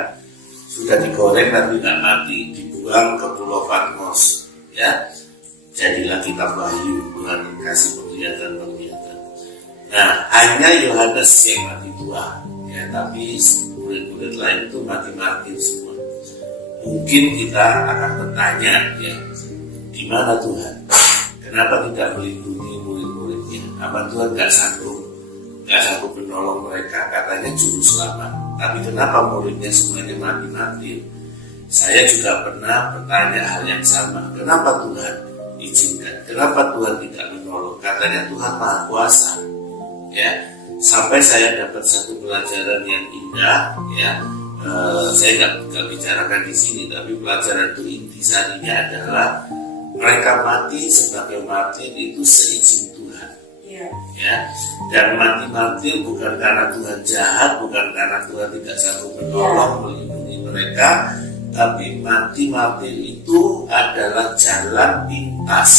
Sudah digoreng tapi tidak mati, dibuang ke Pulau Patmos, ya. Jadilah kitab Wahyu, Tuhan kasih penglihatan. Nah, hanya Yohanes yang mati buah, ya, tapi murid-murid lain itu mati semua. Mungkin kita akan bertanya, ya, di mana Tuhan? Kenapa tidak melindungi murid-muridnya? Apa Tuhan nggak sanggup menolong mereka? Katanya juru selamat. Tapi kenapa muridnya semuanya mati? Saya juga pernah bertanya hal yang sama. Kenapa Tuhan izinkan? Kenapa Tuhan tidak menolong? Katanya Tuhan Maha Kuasa. Ya, sampai saya dapat satu pelajaran yang indah. Ya, saya nggak bicarakan di sini, tapi pelajaran itu intisarinya adalah mereka mati sebagai martir itu seizin Tuhan. Ya, dan mati martir bukan karena Tuhan jahat, bukan karena Tuhan tidak sanggup menolong, melindungi mereka, tapi mati martir itu adalah jalan pintas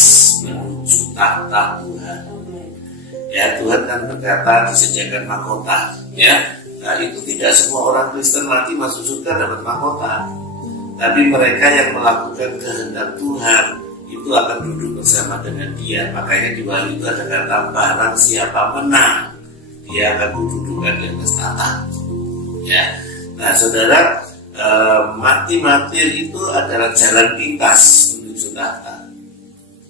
menuju tahta Tuhan. Ya, Tuhan kan berkata disediakan mahkota. Ya, nah itu tidak semua orang Kristen mati masuk surga dapat mahkota, tapi mereka yang melakukan kehendak Tuhan itu akan duduk bersama dengan Dia. Makanya di Wahyu itu ada kata barang siapa menang, dia akan dudukkan di atas tahta. Ya, nah saudara, mati martir itu adalah jalan pintas menuju tahta.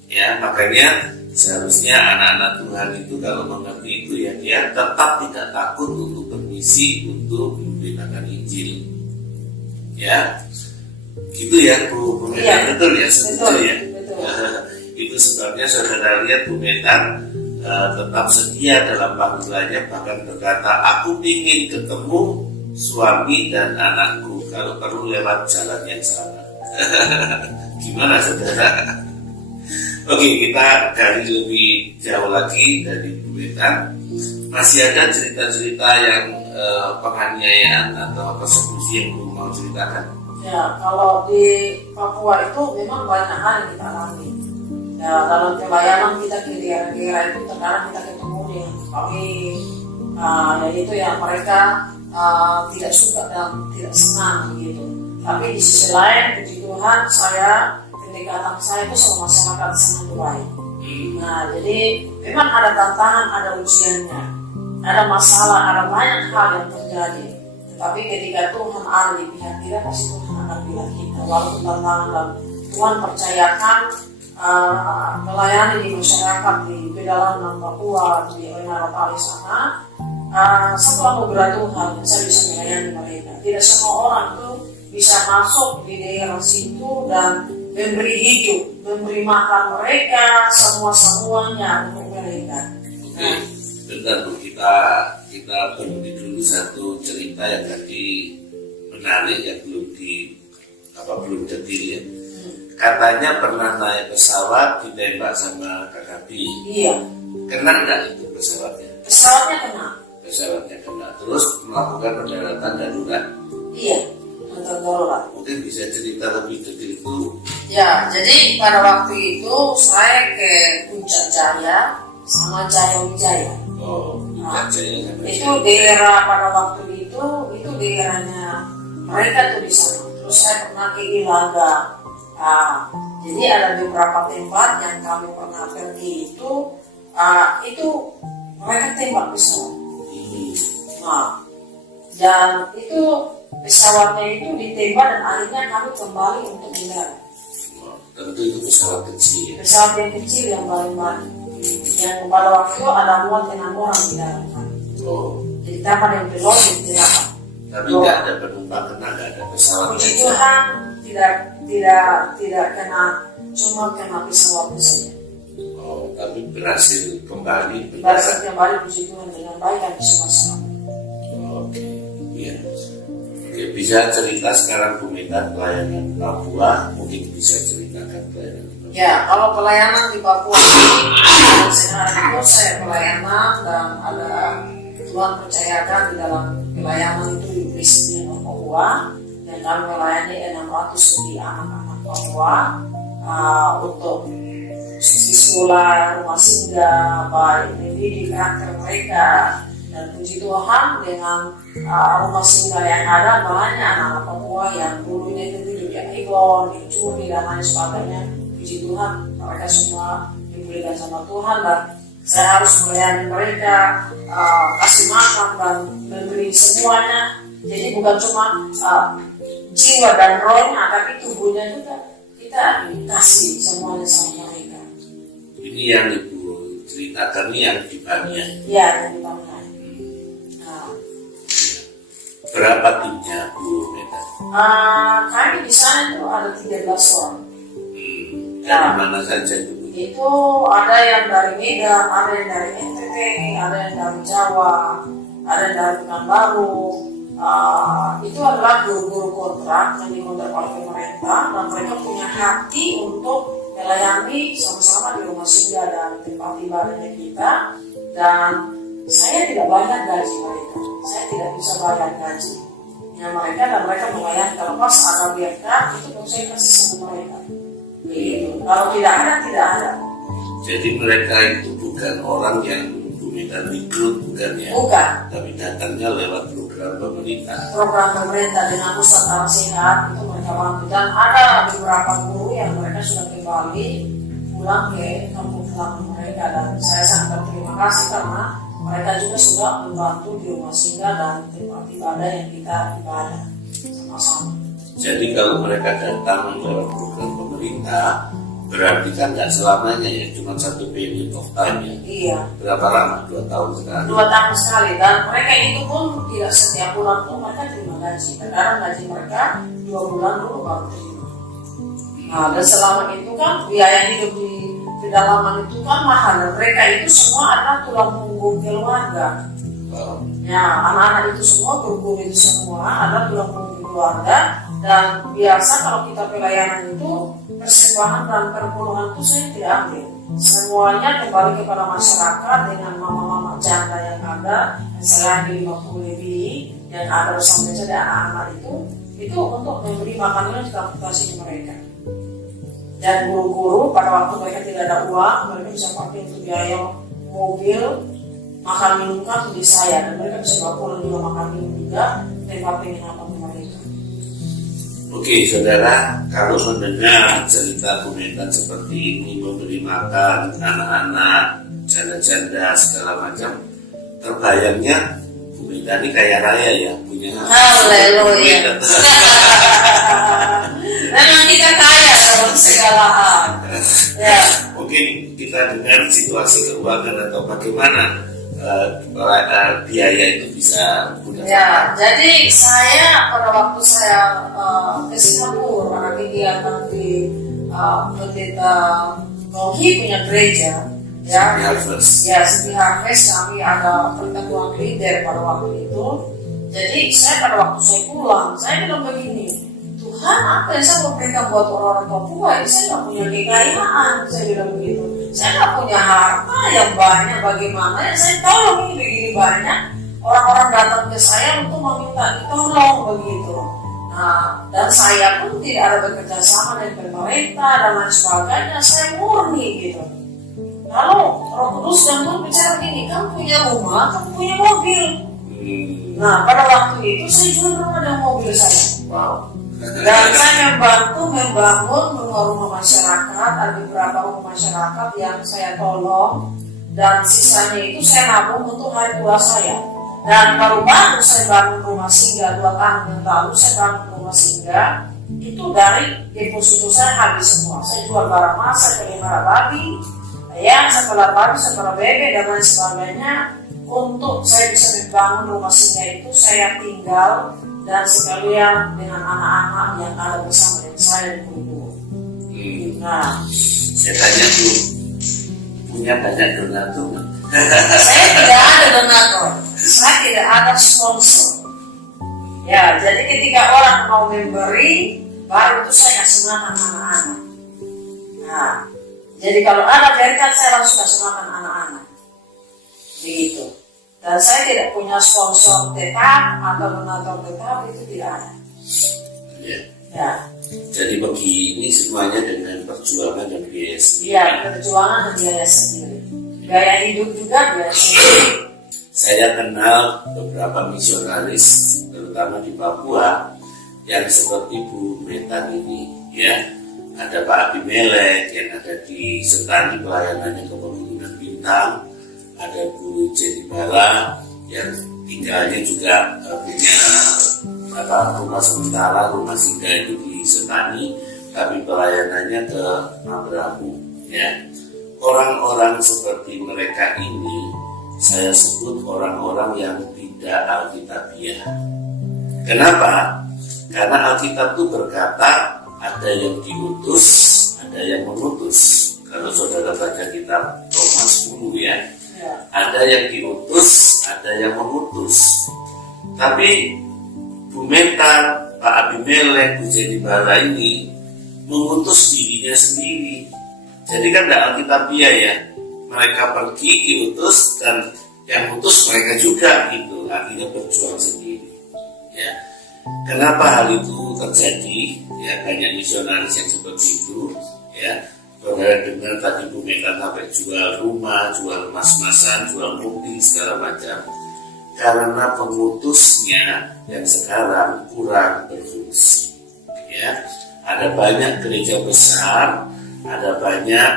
Ya, makanya seharusnya anak-anak Tuhan itu kalau mengerti itu ya dia tetap tidak takut untuk bermisi untuk memberitakan Injil. Ya, gitu ya Bu Medan, betul ya, setuju ya. Itu sebabnya saudara lihat Bu Medan tetap setia dalam panggilannya, bahkan berkata, aku ingin ketemu suami dan anakku kalau perlu lewat jalan yang sama. Gimana saudara? Oke, kita gali lebih jauh lagi dari Bu Medan. Masih ada cerita-cerita yang penganiayaan atau persekusi yang belum mau ceritakan? Ya, kalau di Papua itu memang banyak hal yang kita alami. Ya, dalam pelayanan kita ke daerah-daerah itu terkadang kita ketemu dengan kami, yaitu yang mereka tidak suka dan tidak senang gitu. Tapi di sisi lain, puji Tuhan, pendekatan saya itu sama masyarakat sangat baik. Nah, jadi memang ada tantangan, ada ujiannya, ada masalah, ada banyak hal yang terjadi. Tapi ketika Tuhan ada di pihak kita, pasti Tuhan akan bilang kita. Walaupun tantangan dan Tuhan percayakan melayani di masyarakat di pedalaman Papua, di Oinarapali sana, setelah beberapa Tuhan saya bisa melayani mereka. Tidak semua orang itu bisa masuk di daerah situ dan memberi hidup, memberi makan mereka, semuanya untuk mereka. Bentar Bu, kita berhenti dulu satu cerita yang tadi menarik yang belum detil ya. Katanya pernah naik pesawat ditembak sama KKP. Iya. Kena nggak itu pesawatnya? Pesawatnya kena. Terus melakukan pendaratan darurat. Iya, pendaratan darurat. Mungkin bisa cerita lebih detil itu. Ya, jadi pada waktu itu saya ke Puncak Jaya sama Jaya Wijaya. Oh, Puncak Jaya sama itu daerah pada waktu itu daerahnya mereka tuh di sana. Terus saya pernah ke Ilaga. Jadi ada beberapa tempat yang kami pernah pergi itu mereka tembak pesawat. Nah, dan itu pesawatnya itu ditembak dan akhirnya kami kembali untuk mendarat. Tentu itu pesawat kecil. Pesawat yang kecil yang paling yang pada waktu itu ada muat 6 orang di dalam. Oh. Jadi kapal yang pilot di dalam. Tapi nggak ada penumpang kena, nggak ada pesawat. Puji Tuhan tidak kena, cuma kena pesawat saja. Oh, tapi berhasil kembali. Puji Tuhan dengan baik dan semua selamat. Oke, iya. Oke, bisa cerita sekarang Bu Medan pelayanan Papua, mungkin bisa ceritakan pelayanan Papua. Ya, kalau pelayanan di Papua ini, sekarang itu saya pelayanan dan ada Tuhan percayakan di dalam pelayanan itu di Presiden Papua dan kami melayani 600 lebih anak-anak Papua untuk sekolah, rumah singgah, baik mendidik karakter mereka. Dan puji Tuhan dengan rumah singgah yang ada banyak anak-anak Papua yang dulunya itu hidup di Aigon, dicuri dan lain sebagainya. Puji Tuhan mereka semua diberikan sama Tuhan dan saya harus melayani mereka, kasih makan dan memberi semuanya. Jadi bukan cuma jiwa dan rohnya, tapi tubuhnya juga kita kasih semuanya sama mereka. Ini yang Ibu ceritakan ini yang di Bania. Iya, yang di Bania. Berapa timnya Bu Meta? Kami di sana itu ada 13 orang. Dari mana saja itu? Itu ada yang dari Medan, ada yang dari NTT, ada yang dari Jawa, ada yang dari Pekanbaru. Itu adalah guru-guru kontrak yang dikontrak oleh pemerintah dan mereka punya hati untuk melayani sama-sama di rumah singgah dan tempat ibadahnya kita. Dan saya tidak banyak gaji mereka, saya tidak bisa bayar gaji mereka dan mereka melayani. Kalau pas ada biarkan itu saya kasih sama mereka. Begitu. Kalau tidak ada, tidak ada. Jadi mereka itu bukan orang yang Bu Meta rekrut, bukan ya? Bukan. Tapi datangnya lewat program pemerintah. Program pemerintah dengan pusat arah sehat itu mereka bantu dan ada beberapa guru yang mereka sudah kembali pulang ke kampung-kampung mereka dan saya sangat berterima kasih karena mereka juga sudah membantu di rumah singgah dan tempat ibadah yang kita ibadah sama-sama. Jadi kalau mereka datang lewat program pemerintah, berarti kan nggak selamanya ya, cuma satu period of time ya. Iya. Berapa lama? 2 tahun sekali. 2 tahun sekali dan mereka itu pun tidak setiap bulan pun mereka terima gaji. Kadang gaji mereka 2 bulan dulu baru terima. Nah dan selama itu kan biaya hidup di pedalaman itu kan mahal dan mereka itu semua adalah tulang punggung keluarga. Ya anak-anak itu semua, guru-guru itu semua adalah tulang punggung keluarga. Dan biasa kalau kita pelayanan itu persembahan dan perpuluhan itu saya tidak ambil. Semuanya kembali kepada masyarakat dengan mama-mama janda yang ada, selain 50 lebih yang ada bersama saja anak-anak itu untuk memberi makanan juga kasih ke mereka. Dan guru-guru pada waktu mereka tidak ada uang, mereka bisa pakai untuk biaya mobil, makan minum kan untuk saya dan mereka bisa bawa pulang juga makan minum juga tempat penginapan mereka. Oke, saudara, kalau mendengar cerita Bu Meta seperti ini, memberi makan anak-anak, janda-janda segala macam, terbayangnya Bu Meta ini kaya raya ya, punya. Haleluya. Memang kita kaya dalam segala hal. Ya. Mungkin kita dengar situasi keuangan atau bagaimana biaya itu bisa menggunakan. Ya, jadi saya pada waktu saya ke Singapura ada kegiatan di pendeta Kohi punya gereja, ya, City Harvest kami ada pertemuan leader pada waktu itu. Jadi saya pada waktu saya pulang, saya bilang begini, Tuhan apa yang saya mau berikan buat orang-orang Papua ini, saya nggak punya kekayaan, saya bilang begitu. Saya nggak punya harta yang banyak, bagaimana ya saya tolong ini begini banyak. Orang-orang datang ke saya untuk meminta ditolong begitu. Nah, dan saya pun tidak ada bekerja sama dengan pemerintah dan lain sebagainya. Saya murni gitu. Lalu Roh Kudus dan Tuhan bicara begini, kamu punya rumah, kamu punya mobil. Nah, pada waktu itu saya jual rumah dan mobil saya. Wow. Dan saya membantu membangun rumah-rumah masyarakat, ada beberapa rumah masyarakat yang saya tolong, dan sisanya itu saya nabung untuk hari tua saya. Dan baru-baru saya bangun rumah singgah 2 tahun yang lalu, saya bangun rumah singgah itu dari deposito saya habis semua. Saya jual barang mas, saya pelihara babi, ayam, saya pelihara babi, saya pelihara bebek dan lain sebagainya. Untuk saya bisa membangun rumah singgah itu, saya tinggal dan sekalian dengan anak-anak yang ada bersama dengan saya di guru. Nah, saya tanya tuh, punya banyak donatur? Saya tidak ada donatur, saya tidak ada sponsor. Ya, jadi ketika orang mau memberi, baru itu saya kasih makan anak-anak. Nah, Nah, jadi kalau ada berkat saya langsung kasih makan anak-anak. Begitu. Dan saya tidak punya sponsor tetap atau donatur tetap, itu tidak ada. Ya. Ya. Jadi begini semuanya dengan perjuangan dan biaya sendiri. Iya, perjuangan dan biaya sendiri. Gaya hidup juga biaya sendiri. Saya kenal beberapa misionaris, terutama di Papua, yang seperti Bu Metan ini, ya. Ada Pak Abimelek yang ada di Sentani pelayanannya ke Pegunungan Bintang, ada Bu Jenny Bala yang tinggalnya juga punya rumah sementara, rumah singgah itu di Sentani, tapi pelayanannya ke Mabramu, ya. Orang-orang seperti mereka ini saya sebut orang-orang yang tidak alkitabiah. Kenapa? Karena Alkitab itu berkata ada yang diutus, ada yang mengutus. Kalau saudara baca kitab Roma 10 ya, ada yang diutus, ada yang mengutus. Tapi Bu Metan, Pak Abimelek, Bu Jenny Bala ini mengutus dirinya sendiri. Jadi kan tidak alkitabiah ya. Mereka pergi diutus dan yang utus mereka juga gitu. Artinya berjuang sendiri. Ya. Kenapa hal itu terjadi? Ya, banyak misionaris yang seperti itu. Ya, saudara dengar tadi Bu Metan sampai jual rumah, jual emas-emasan, jual mobil segala macam. Karena pengutusnya yang sekarang kurang berfungsi. Ya, ada banyak gereja besar, ada banyak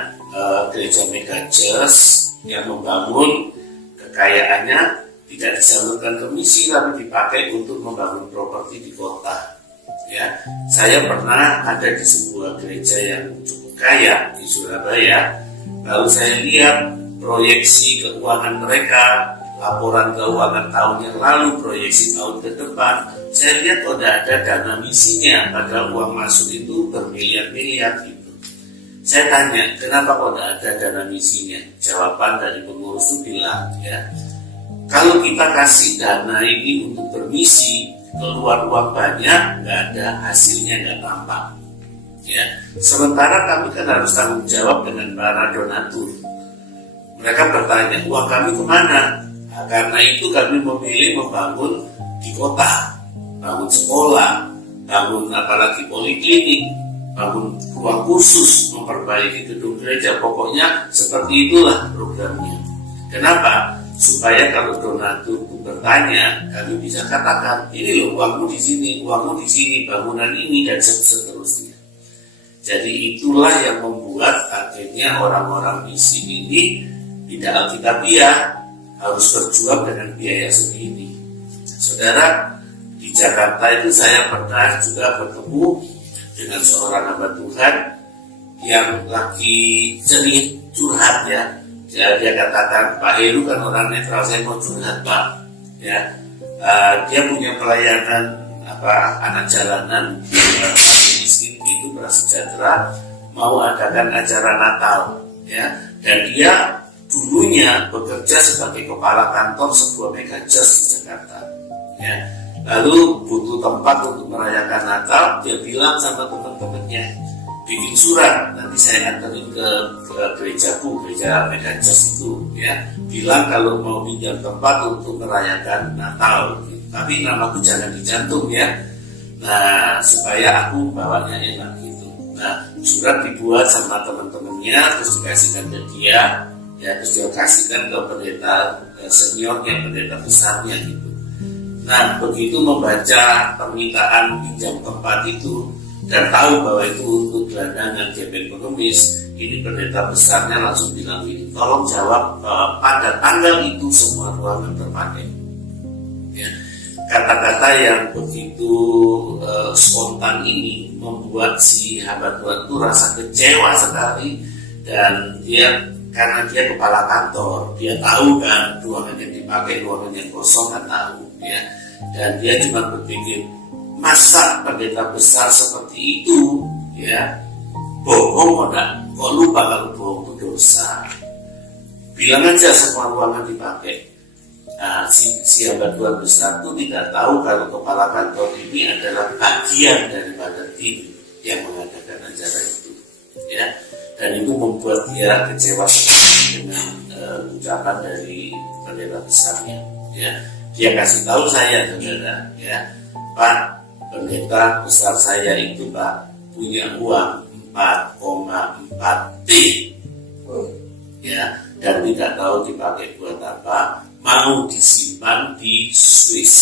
gereja mega church yang membangun kekayaannya tidak disalurkan ke misi, tapi dipakai untuk membangun properti di kota. Ya, saya pernah ada di sebuah gereja yang cukup kaya di Surabaya. Lalu saya lihat proyeksi keuangan mereka, laporan keuangan tahun yang lalu, proyeksi tahun ke depan. Saya lihat tidak ada dana misinya, padahal uang masuk itu bermiliar-miliar gitu. Saya tanya, kenapa tidak ada dana misinya? Jawaban dari pengurus itu bilang, ya, kalau kita kasih dana ini untuk bermisi, keluar uang banyak, nggak ada hasilnya, nggak tampak. Ya, sementara kami kan harus tanggung jawab dengan para donatur. Mereka bertanya, uang kami kemana? Nah, karena itu kami memilih membangun di kota, bangun sekolah, bangun apalagi poliklinik, bangun ruang khusus, memperbaiki gedung gereja. Pokoknya seperti itulah programnya. Kenapa? Supaya kalau donatur bertanya, kami bisa katakan, ini loh uangmu di sini, bangunan ini, dan seterusnya. Jadi itulah yang membuat akhirnya orang-orang misi ini tidak alkitabiah, harus berjuang dengan biaya sendiri. Saudara, di Jakarta itu saya pernah juga bertemu dengan seorang hamba Tuhan yang lagi sering curhat ya. Dia katakan, Pak Heru kan orang netral, saya mau curhat Pak. Ya, dia punya pelayanan anak jalanan, miskin itu prasejahtera, mau adakan acara Natal. Ya, dan dia dulunya bekerja sebagai kepala kantor sebuah mega church di Jakarta. Ya, lalu butuh tempat untuk merayakan Natal, dia bilang sama teman-temannya, bikin surat, nanti saya anterin ke gerejaku, gereja mega church itu, ya, bilang kalau mau pinjam tempat untuk merayakan Natal, gitu. Tapi namaku jangan dicantum ya, nah supaya aku bawanya enak gitu. Nah, surat dibuat sama teman-temannya, terus dikasihkan ke dia, ya, terus dia kasihkan ke pendeta seniornya, pendeta besarnya gitu. Nah, begitu membaca permintaan pinjam tempat itu dan tahu bahwa itu untuk gelandangan GP pengemis, ini pendeta besarnya langsung bilang ini, tolong jawab pada tanggal itu semua ruangan terpakai. Ya. Kata-kata yang begitu spontan ini membuat si hamba Tuhan itu rasa kecewa sekali, dan dia karena dia kepala kantor, dia tahu kan ruangan yang dipakai, ruangan yang kosong kan tahu, ya, dan dia cuma berpikir, masa pendeta besar seperti itu, ya, bohong kok lupa kalau bohong itu dosa. Bilang aja semua ruangan dipakai. Nah, si hamba Tuhan besar itu tidak tahu kalau kepala kantor ini adalah bagian daripada tim yang mengadakan acara itu, ya. Dan itu membuat dia kecewa sekali dengan ucapan dari pendeta besarnya. Ya, dia kasih tahu saya, saudara, ya, Pak, pendeta besar saya itu Pak punya uang 4,4 T, ya, dan tidak tahu dipakai buat apa, mau disimpan di Swiss.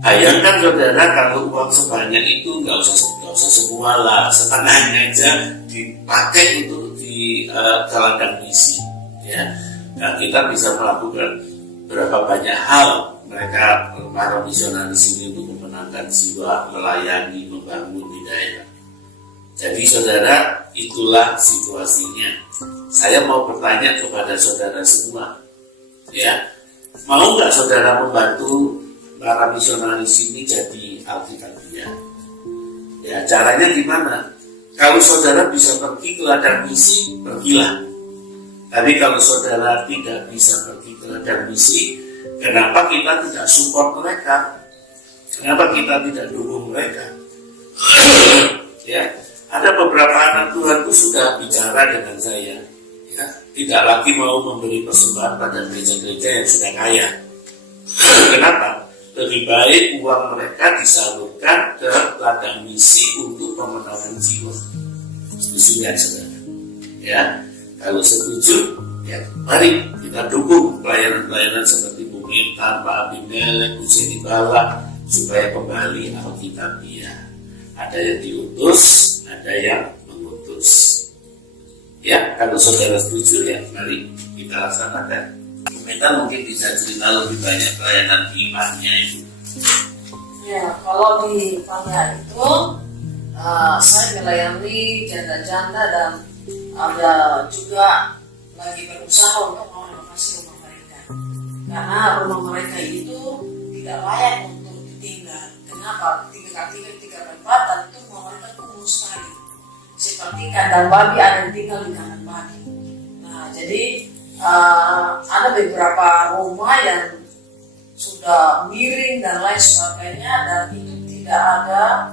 Bayangkan saudara, kalau uang sebanyak itu nggak usah semua lah, setengahnya aja dipakai untuk di jalankan misi, ya. Dan kita bisa melakukan berapa banyak hal mereka para misionaris ini untuk memenangkan jiwa, melayani, membangun di daerah. Jadi saudara, itulah situasinya. Saya mau bertanya kepada saudara semua, ya, mau nggak saudara membantu para misionaris ini jadi alkitabiah? Ya, caranya gimana? Kalau saudara bisa pergi ke ladang misi, pergilah. Tapi kalau saudara tidak bisa pergi ke ladang misi, kenapa kita tidak support mereka? Kenapa kita tidak dukung mereka? Ya, ada beberapa anak Tuhan itu sudah bicara dengan saya, ya, tidak lagi mau memberi persembahan pada gereja-gereja yang sudah kaya. Kenapa? Lebih baik uang mereka disalurkan ke ladang misi untuk pemenangan jiwa. Setuju ya, saudara? Ya, kalau setuju, ya mari kita dukung pelayanan-pelayanan seperti Bu Mintan, Pak Abimelek, Bu Jenny Bala, supaya kembali alkitabiah. Ada yang diutus, ada yang mengutus. Ya, kalau saudara setuju, ya mari kita laksanakan. Kita mungkin bisa cerita lebih banyak pelayanan di Panya itu. Ya, kalau di Panya itu saya melayani janda-janda dan ada juga lagi berusaha untuk merenovasi rumah mereka. Karena rumah mereka itu tidak layak untuk ditinggal. Kenapa? 3x4 dan itu rumah mereka kumuh sekali. Seperti kandang babi, ada yang tinggal di kandang babi. Nah, jadi ada beberapa rumah yang sudah miring dan lain sebagainya, dan itu tidak ada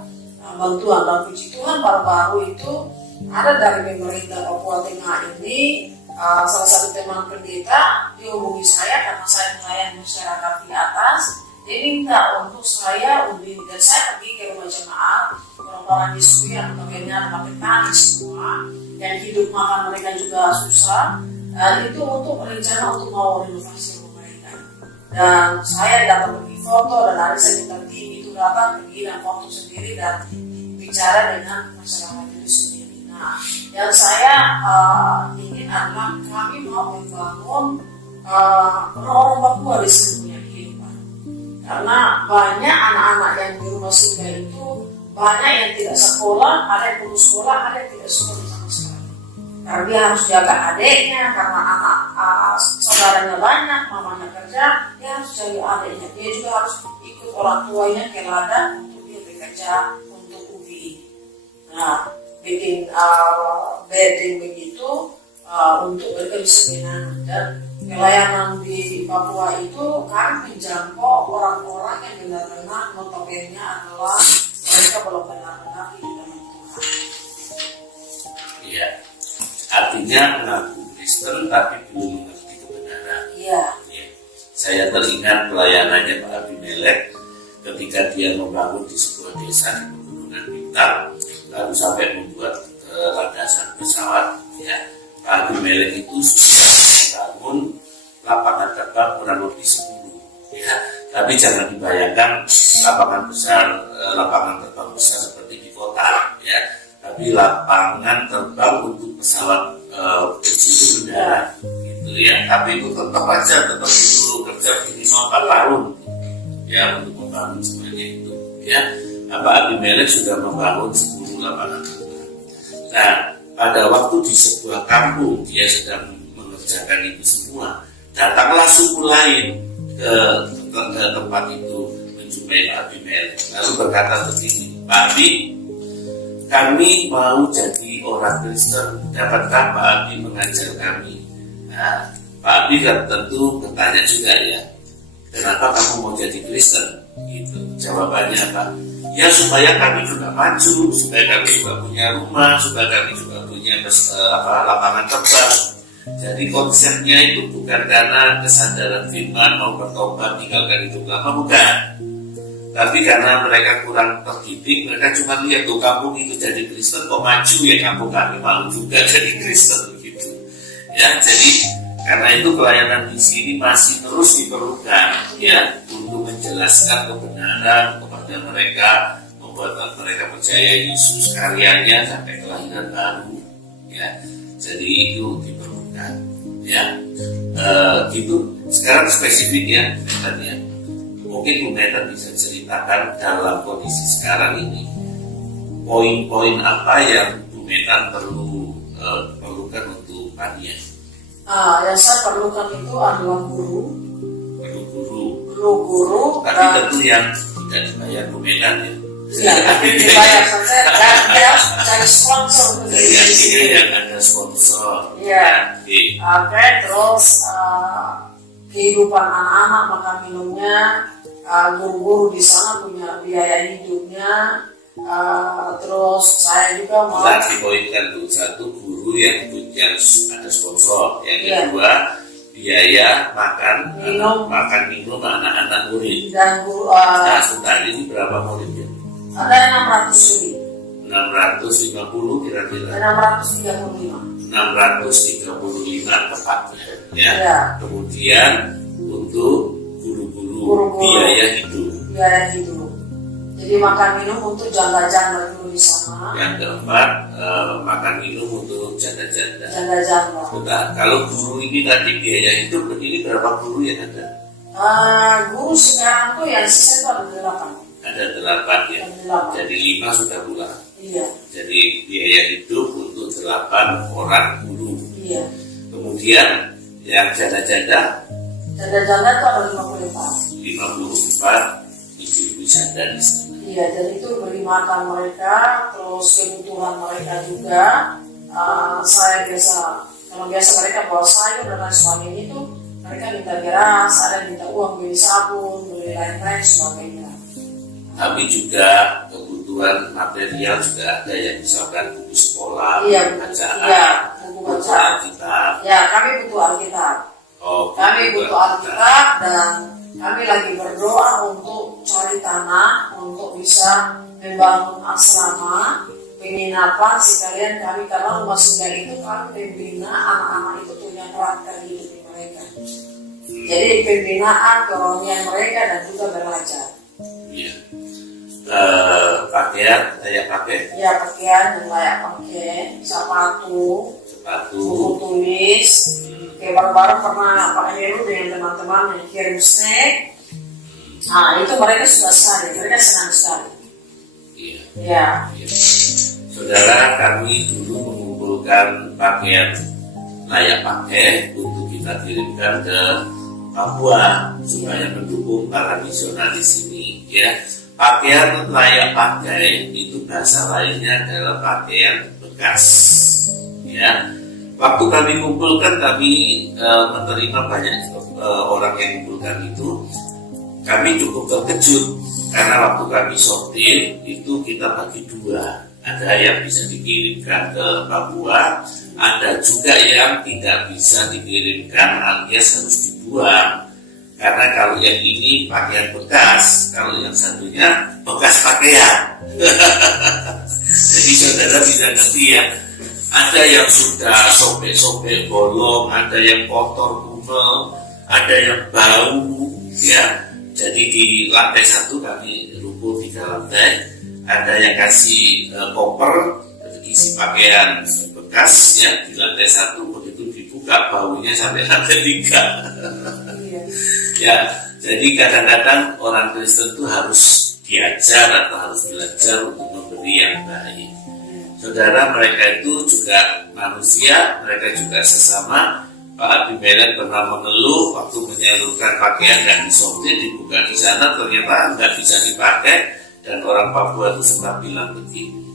bantuan. Dan puji Tuhan, baru-baru itu ada dari pemerintah Papua Tengah ini, salah satu teman pendeta dihubungi saya karena saya melayani masyarakat di atas. Dia minta untuk saya undi, dan saya pergi ke rumah jemaat orang-orang di Sui yang bagiannya pakai tani semua, yang hidup makan mereka juga susah. Dan itu untuk rencana untuk mau renovasi rumah mereka. Dan saya datang pergi foto, dan hari saya minta tim itu datang pergi dan foto sendiri dan bicara dengan masyarakat itu sendiri. Nah, yang saya ingin adalah kami mau membangun orang-orang Papua di sini punya kehidupan. Karena banyak anak-anak yang di rumah singgah itu banyak yang tidak sekolah, ada yang putus sekolah, ada yang tidak sekolah sama sekali. Karena dia harus jaga adiknya, karena anak saudaranya banyak, mamanya kerja, dia harus jaga adiknya. Dia juga harus ikut orang tuanya ke ladang untuk dia bekerja untuk UBI. Nah, bikin bedding begitu untuk mereka bisa menanam. Dan pelayanan di Papua itu kan menjangkau orang-orang yang benar-benar notabene adalah mereka belum benar-benar hidup dengan Tuhan. Iya. Artinya mengaku Kristen tapi belum mengerti kebenaran. Iya. Ya. Saya teringat pelayanannya Pak Abimelek ketika dia membangun di sebuah desa di Pegunungan Bintang, lalu sampai membuat landasan pesawat. Ya. Pak Abimelek itu sudah membangun lapangan terbang kurang lebih 10. Ya. Tapi jangan dibayangkan lapangan terbang besar seperti di kota. Ya. Tapi lapangan terbang untuk pesawat kecil udara gitu ya. Tapi itu tetap dulu kerja minimal 4 tahun ya untuk membangun semuanya itu ya. Pak Abimelek sudah membangun 10 lapangan terbang. Nah, pada waktu di sebuah kampung dia sedang mengerjakan itu semua, datanglah suku lain ke tempat itu menjumpai Pak Abimelek, lalu berkata begini, Pak Abi, kami mau jadi orang Kristen, dapatkah Pak Abi mengajar kami? Nah, Pak Abi kan tentu bertanya juga ya, kenapa kamu mau jadi Kristen? Gitu. Jawabannya apa? Ya supaya kami juga maju, supaya kami juga punya rumah, supaya kami juga punya punya lapangan terbang. Jadi konsepnya itu bukan karena kesadaran firman mau bertobat tinggalkan hidup lama, bukan. Tapi karena mereka kurang terdidik, mereka cuma lihat tuh kampung itu jadi Kristen kok maju ya, kampung kami malu juga jadi Kristen gitu. Ya, jadi karena itu pelayanan di sini masih terus diperlukan ya untuk menjelaskan kebenaran kepada mereka, membuat mereka percaya Yesus karyanya sampai kelahiran baru ya. Jadi itu diperlukan ya. Gitu. Sekarang spesifik ya metodenya. Mungkin Bu Meta bisa ceritakan dalam kondisi sekarang ini poin-poin apa yang Bu Meta perlukan untuk panitia. Yang saya perlukan itu adalah guru. Tapi tentu yang tidak dibayar Bu Meta ya. Ya, tapi dibayar saja. Dan dia harus cari sponsor. Jadi yang ada sponsor. Iya. Oke, terus kehidupan anak-anak makan minumnya, guru-guru di sana punya biaya hidupnya. Terus saya juga mau. Berarti poinkan tuh, satu guru yang ada sponsor, yang kedua biaya makan minum anak-anak murid. Dan guru. Nah, sebentar ini berapa muridnya? Ada 600 lebih. 650 kira-kira. 635. 635 tepatnya. Ya. Ya. Kemudian untuk guru-guru biaya hidup. Jadi makan minum untuk janda-janda dulu di sana. Yang keempat makan minum untuk janda-janda. Janda-janda. Kalau guru ini tadi biaya hidup, ini berapa guru yang ada? Guru sekarang tuh yang sisa itu ada 8. Ada 8 ya. Jadi 5 sudah pulang. Iya. Jadi biaya hidup untuk 8 orang guru. Iya. Kemudian yang janda-janda itu ada 54 ibu-ibu janda di sana. Iya, jadi itu beri makan mereka, terus kebutuhan mereka juga. Saya biasa mereka bawa sayur dan lain sebagainya itu mereka minta beras, ada minta uang beli sabun, beli lain-lain sebagainya. Tapi juga kebutuhan material juga ada yang misalkan buku sekolah, buku bacaan kita. Ya, kami butuh Alkitab. Kami butuh Alkitab dan kami lagi berdoa untuk cari tanah untuk bisa membangun asrama penginapan sekalian kami, karena rumah singgah itu kami membina anak-anak itu punya karakter hidup mereka. Jadi pembinaan kerohanian mereka dan juga belajar. Iya. Pakaian layak pakai. Ya, pakaian dan layak pakai, sepatu, buku tulis. Kayak baru-baru pernah Pak Heru dengan teman-teman yang kirim snack. Nah, itu mereka sudah sekali, mereka senang sekali. Iya. Saudara, kami dulu mengumpulkan pakaian layak pakai untuk kita kirimkan ke Papua supaya mendukung para misionaris di sini. Ya, pakaian layak pakai itu bahasa lainnya adalah pakaian bekas. Ya. Waktu kami kumpulkan, kami menerima banyak orang yang kumpulkan itu. Kami cukup terkejut karena waktu kami sortir itu kita bagi dua. Ada yang bisa dikirimkan ke Papua, ada juga yang tidak bisa dikirimkan alias harus dibuang. Karena kalau yang ini pakaian bekas, kalau yang satunya bekas pakaian. Jadi saudara bisa ngerti ya. Ada yang sudah sobek-sobek bolong, ada yang kotor kumel, ada yang bau, ya. Jadi di lantai 1 kami rumput 3 lantai, ada yang kasih koper, isi pakaian bekas, ya. Di lantai 1 begitu dibuka baunya sampai lantai 3. Ya, jadi kadang-kadang orang Kristen itu harus diajar atau harus belajar untuk memberi yang baik. Saudara, mereka itu juga manusia, mereka juga sesama. Pak Abimelek pernah mengeluh waktu menyalurkan pakaian dan disortir, dibuka di sana, ternyata nggak bisa dipakai. Dan orang Papua itu sempat bilang begini,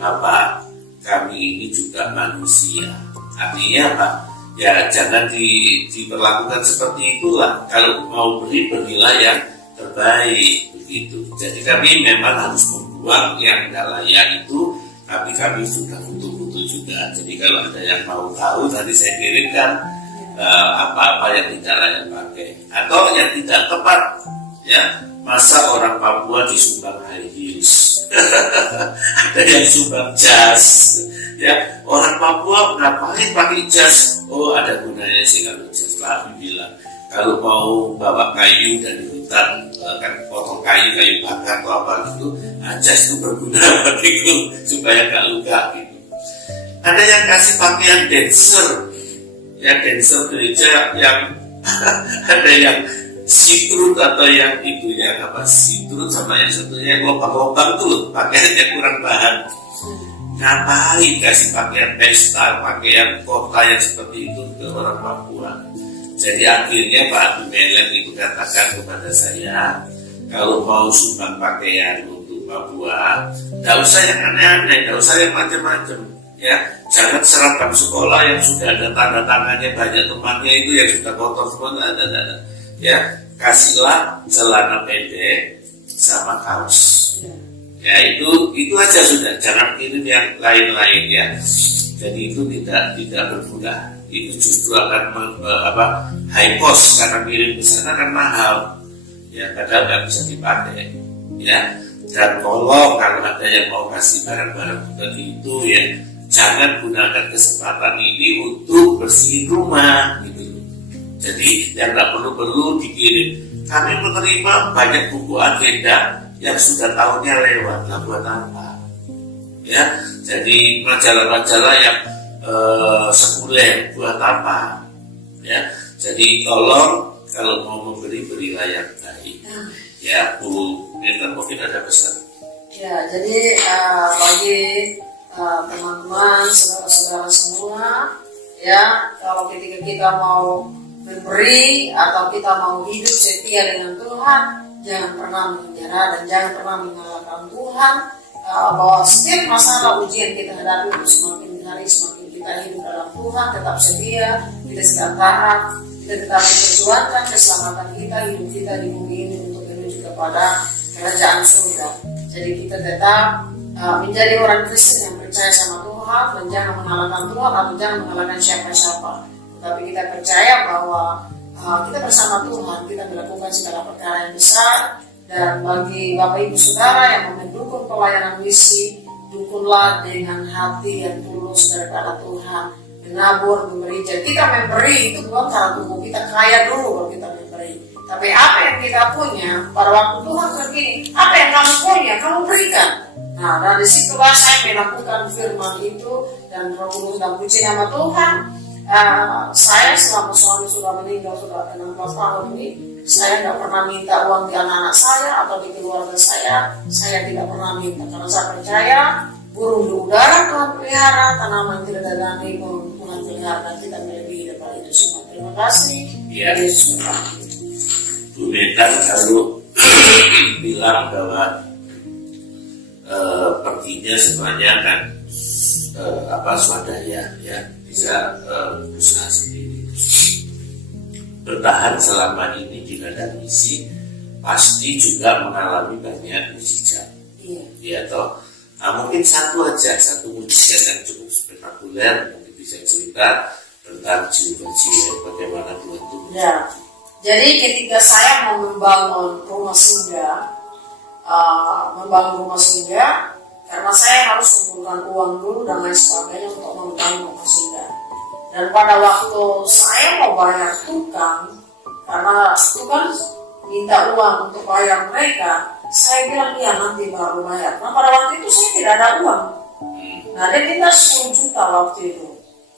Bapak, kami ini juga manusia. Artinya apa? Ya jangan diperlakukan seperti itulah. Kalau mau berilah yang terbaik, begitu. Jadi kami memang harus membuang yang tidak layak itu. Tapi kami sudah butuh juga. Jadi kalau ada yang mau tahu, tadi saya kirimkan apa-apa yang tidak layak pakai atau yang tidak tepat, ya. Masa orang Papua disumbang high heels, ada yang sumbang jas, ya. Orang Papua ngapain pakai jas? Oh, ada gunanya sih kalau jas. Tapi bilang kalau mau bawa kayu dari hutan, kan potong kayu bakar atau apa gitu, jas itu berguna bagiku supaya nggak luka gitu. Ada yang kasih pakaian dancer, ya, dancer gereja yang ada yang sitrut atau yang itu ya, apa sitrut sama yang satunya lobang-lobang itu loh, pakaiannya kurang bahan. Ngapain kasih pakaian pesta, pakaian kota yang seperti itu ke orang Papua? Jadi akhirnya Pak Abimelek itu katakan kepada saya, kalau mau sumbang pakaian untuk Papua, tidak usah yang aneh-aneh, tidak usah yang macam-macam, ya. Jangan seragam sekolah yang sudah ada tanda tangannya banyak temannya itu yang sudah kotor semua, ada. Ya, kasihlah celana pendek sama kaos. Ya, itu aja sudah. Jangan kirim yang lain-lain ya. Jadi itu tidak berguna. Itu justru akan high cost karena kirim ke sana kan mahal. Ya, kadang nggak bisa dipakai. Ya, dan tolong kalau ada yang mau kasih barang-barang seperti itu ya, jangan gunakan kesempatan ini untuk bersihin rumah gitu. Jadi yang nggak perlu dikirim. Kami menerima banyak buku agenda yang sudah tahunnya lewat, lah buat apa? Ya, jadi majalah-majalah yang sekuler buat apa? Ya, jadi tolong kalau mau memberi berilah yang baik. Ya, Bu Neta mungkin ada pesan. Ya, jadi bagi teman-teman, saudara-saudara semua, ya, kalau ketika kita mau memberi atau kita mau hidup setia dengan Tuhan, jangan pernah menyerah dan jangan pernah menyalahkan Tuhan, bahwa setiap masalah ujian kita hadapi itu semakin hari semakin kita hidup dalam Tuhan, tetap setia, kita sedang taat, kita tetap memperjuangkan keselamatan kita, hidup kita di bumi ini untuk menuju kepada kerajaan surga. Jadi kita tetap menjadi orang Kristen yang percaya sama Tuhan dan jangan mengalahkan Tuhan atau jangan mengalahkan siapa-siapa. Tapi kita percaya bahwa kita bersama Tuhan, kita melakukan segala perkara yang besar. Dan bagi Bapak Ibu Saudara yang mendukung pelayanan misi, dukunglah dengan hati yang tulus daripada Tuhan, menabur, memberi. Jadi kita memberi itu bukan karena tubuh kita kaya dulu baru kita memberi. Tapi apa yang kita punya pada waktu Tuhan begini, apa yang kamu punya, kamu berikan. Nah, dari situlah saya melakukan firman itu dan Roh Kudus dan puji nama Tuhan. Saya selama suami sudah meninggal sudah 16 tahun ini, saya tidak pernah minta uang di anak-anak saya atau di keluarga saya tidak pernah minta karena saya percaya burung di udara Tuhan pelihara, tanaman tidak ada daging Tuhan pelihara, dan kita melebihi daripada itu semua. Terima kasih. Ya. Yesus berkati. Bu Neta kalau bilang bahwa perginya sebenarnya kan swadaya ya, bisa berusaha sendiri. Bertahan selama ini di ladang misi pasti juga mengalami banyak mujizat. Iya. Ya toh. Nah, mungkin satu mujizat yang cukup spektakuler mungkin bisa cerita tentang jiwa-jiwa bagaimana Tuhan itu. Ya. Jadi ketika saya mau membangun rumah singgah, karena saya harus kumpulkan uang dulu dan lain sebagainya untuk membangun rumah singgah. Dan pada waktu saya mau bayar tukang, karena tukang minta uang untuk bayar mereka, saya bilang iya nanti baru bayar. Nah pada waktu itu saya tidak ada uang. Nah dia minta 10 juta waktu itu.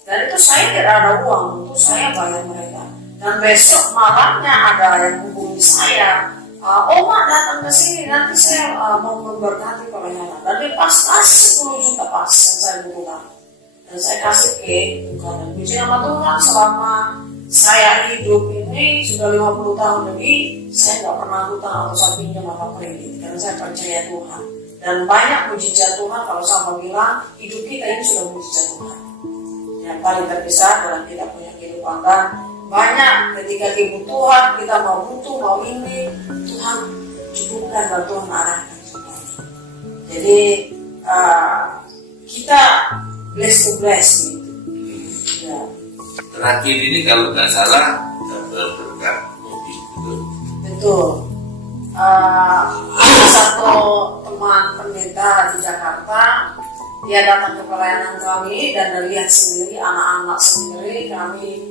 Dan itu saya tidak ada uang untuk saya bayar mereka. Dan besok malamnya ada yang hubungi saya, Oma datang ke sini nanti saya mau memberkati pelayanan. Dan dia pas kasih 10 juta pas yang saya butuhkan. Dan saya kasih ke Tuhan. Dan puji nama Tuhan, selama saya hidup ini sudah 50 tahun lebih, saya tidak pernah hutang atau saya pinjam apa kredit karena saya percaya Tuhan. Dan banyak mujizat Tuhan. Kalau saya bilang hidup kita ini sudah mujizat Tuhan. Yang paling terbesar dalam kita punya kehidupan. Dan banyak ketika kebutuhan kita mau butuh mau ini, Tuhan cukupkan dan Tuhan arahkan. Jadi kita bless to bless gitu. Ya. Terakhir ini kalau nggak salah dapat berkat mobil, betul? Betul. Ada satu teman pendeta di Jakarta, dia datang ke pelayanan kami dan lihat sendiri anak-anak sendiri, kami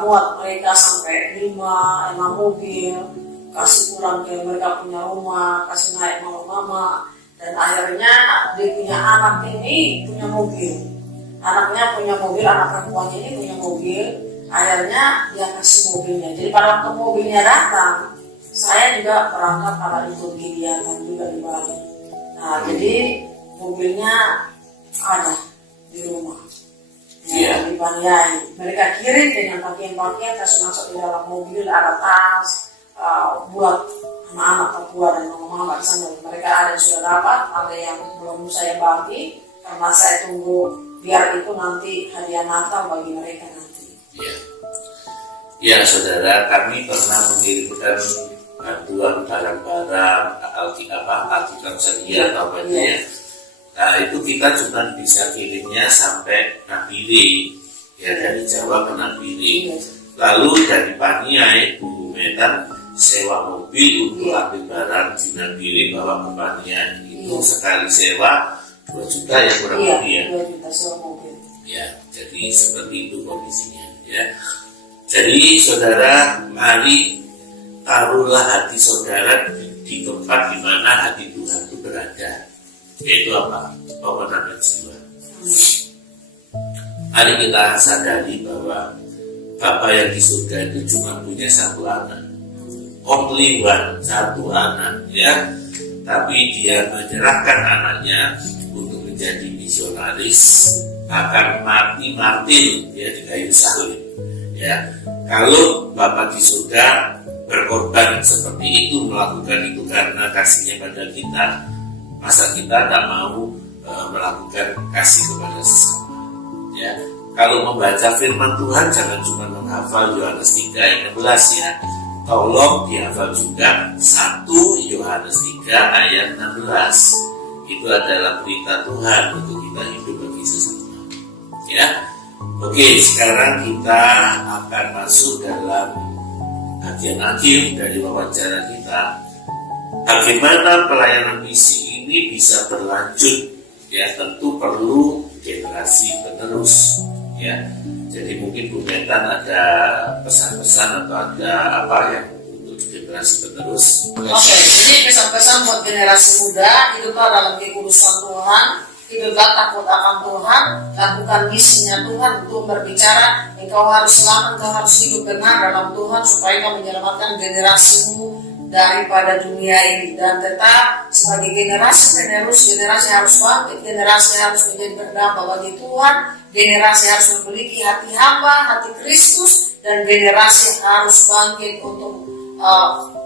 muat mereka sampai 5 mobil, kasih pulang ke mereka punya rumah, kasih naik mama-mama, dan akhirnya dia punya anak ini punya mobil. Anaknya punya mobil, anak perempuannya ini punya mobil, akhirnya dia kasih mobilnya. Jadi pada waktu mobilnya datang, saya juga berangkat pada ikut kegiatan juga di Bali. Nah, jadi mobilnya ada di rumah. Ya, di Banyai. Mereka kirim dengan pakaian-pakaian, kasih masuk di dalam mobil, ada tas buat anak-anak Papua dan mama-mama di sana. Mereka ada yang sudah dapat, ada yang belum saya bagi, karena saya tunggu biar itu nanti hadiah Natal bagi mereka nanti. Ya, saudara, kami pernah mengirimkan bantuan barang-barang Alkitab sedia namanya. Nah, itu kita cuma bisa kirimnya sampai Nabire, ya, dari Jawa ke Nabire. Lalu dari Paniai, Bu Metan sewa mobil untuk ambil barang di Nabire bawa ke Paniai. Itu sekali sewa 2 juta ya kurang lebih ya. 2 juta sewa mobil. Ya, jadi seperti itu kondisinya ya. Jadi saudara, mari taruhlah hati saudara di tempat di mana hati Tuhan itu berada, yaitu apa? Pemenangan jiwa. Mari kita sadari bahwa Bapa yang di surga itu cuma punya 1 anak, only one, 1 anak, ya. Tapi dia menyerahkan anaknya untuk menjadi misionaris, akan mati martir ya di kayu salib. Ya, kalau Bapa di surga berkorban seperti itu, melakukan itu karena kasihnya pada kita, masa kita tak mau melakukan kasih kepada sesama? Ya, kalau membaca firman Tuhan jangan cuma menghafal Yohanes 3 ayat 16 ya. Tolong dihafal juga 1 Yohanes 3 ayat 16. Itu adalah berita Tuhan untuk kita hidup bagi sesama. Ya. Oke, sekarang kita akan masuk dalam bagian akhir dari wawancara kita. Bagaimana pelayanan misi ini bisa berlanjut? Ya, tentu perlu generasi penerus. Ya, jadi mungkin Bu Metan ada pesan-pesan atau ada apa yang untuk generasi penerus? Oke, jadi pesan-pesan buat generasi muda, hiduplah dalam kekudusan Tuhan, hiduplah takut akan Tuhan, lakukan misinya Tuhan untuk berbicara, engkau harus selamat, engkau harus hidup benar dalam Tuhan supaya kau menyelamatkan generasimu daripada dunia ini, dan tetap sebagai generasi penerus, generasi harus bangkit, generasi harus menjadi berdampak bagi Tuhan, generasi harus memiliki hati hamba, hati Kristus, dan generasi harus bangkit untuk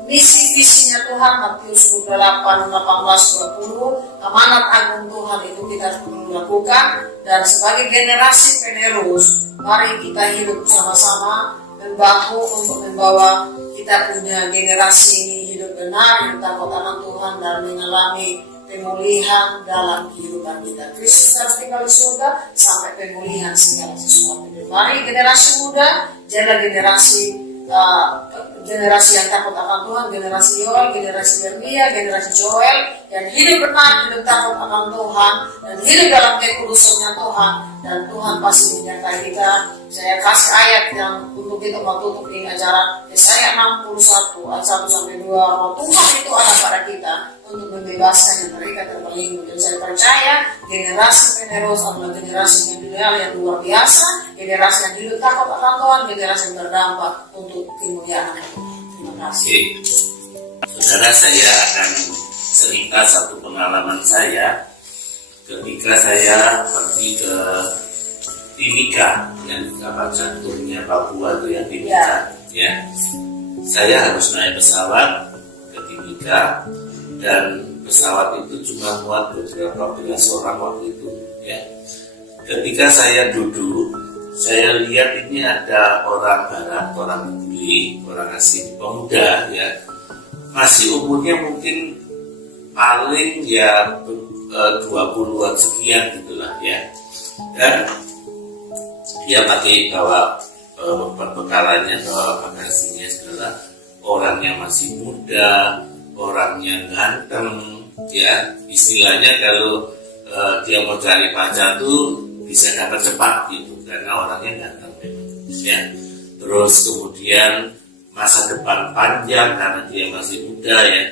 misi visinya Tuhan. Matius 28:18-20, amanat agung Tuhan itu kita harus lakukan, dan sebagai generasi penerus, mari kita hidup bersama-sama membahu untuk membawa kita punya generasi ini hidup benar, hidup takut akan Tuhan, dan mengalami pemulihan dalam kehidupan kita. Kristus harus tinggal di surga sampai pemulihan segala sesuatu. Mari generasi muda, jadilah generasi yang takut akan Tuhan, generasi Yoel, generasi Bernia, generasi Joel yang hidup benar, hidup takut akan Tuhan, dan hidup dalam kekudusannya Tuhan, dan Tuhan pasti menyertai kita. Saya kasih ayat yang untuk kita tutup ini acara, Yesaya 61 ayat 1-2. Roh Tuhan itu ada pada kita untuk membebaskan yang mereka terbelenggu. Dan saya percaya generasi penerus adalah generasi yang ideal, yang luar biasa, generasi yang hidup takut akan Tuhan, generasi yang berdampak untuk kemuliaan Tuhan. Terima kasih. Saudara, saya akan cerita satu pengalaman saya ketika saya pergi ke Timika, yang kapal jantungnya Papua itu ya, Timika. Ya. Saya harus naik pesawat ke Timika, dan pesawat itu cuma muat beberapa belas orang waktu itu. Ya. Ketika saya duduk, saya lihat ini ada orang Barat, orang Bugli, orang asing, pemuda ya, masih umurnya mungkin paling ya 20-an sekian gitulah ya. Dan dia pakai bawa perbekalannya, bawa bagasinya segala, orangnya masih muda, orangnya ganteng, ya istilahnya kalau dia mau cari pacar tuh bisa dapat cepat gitu karena orangnya ganteng memang, ya. Terus kemudian masa depan panjang karena dia masih muda, ya.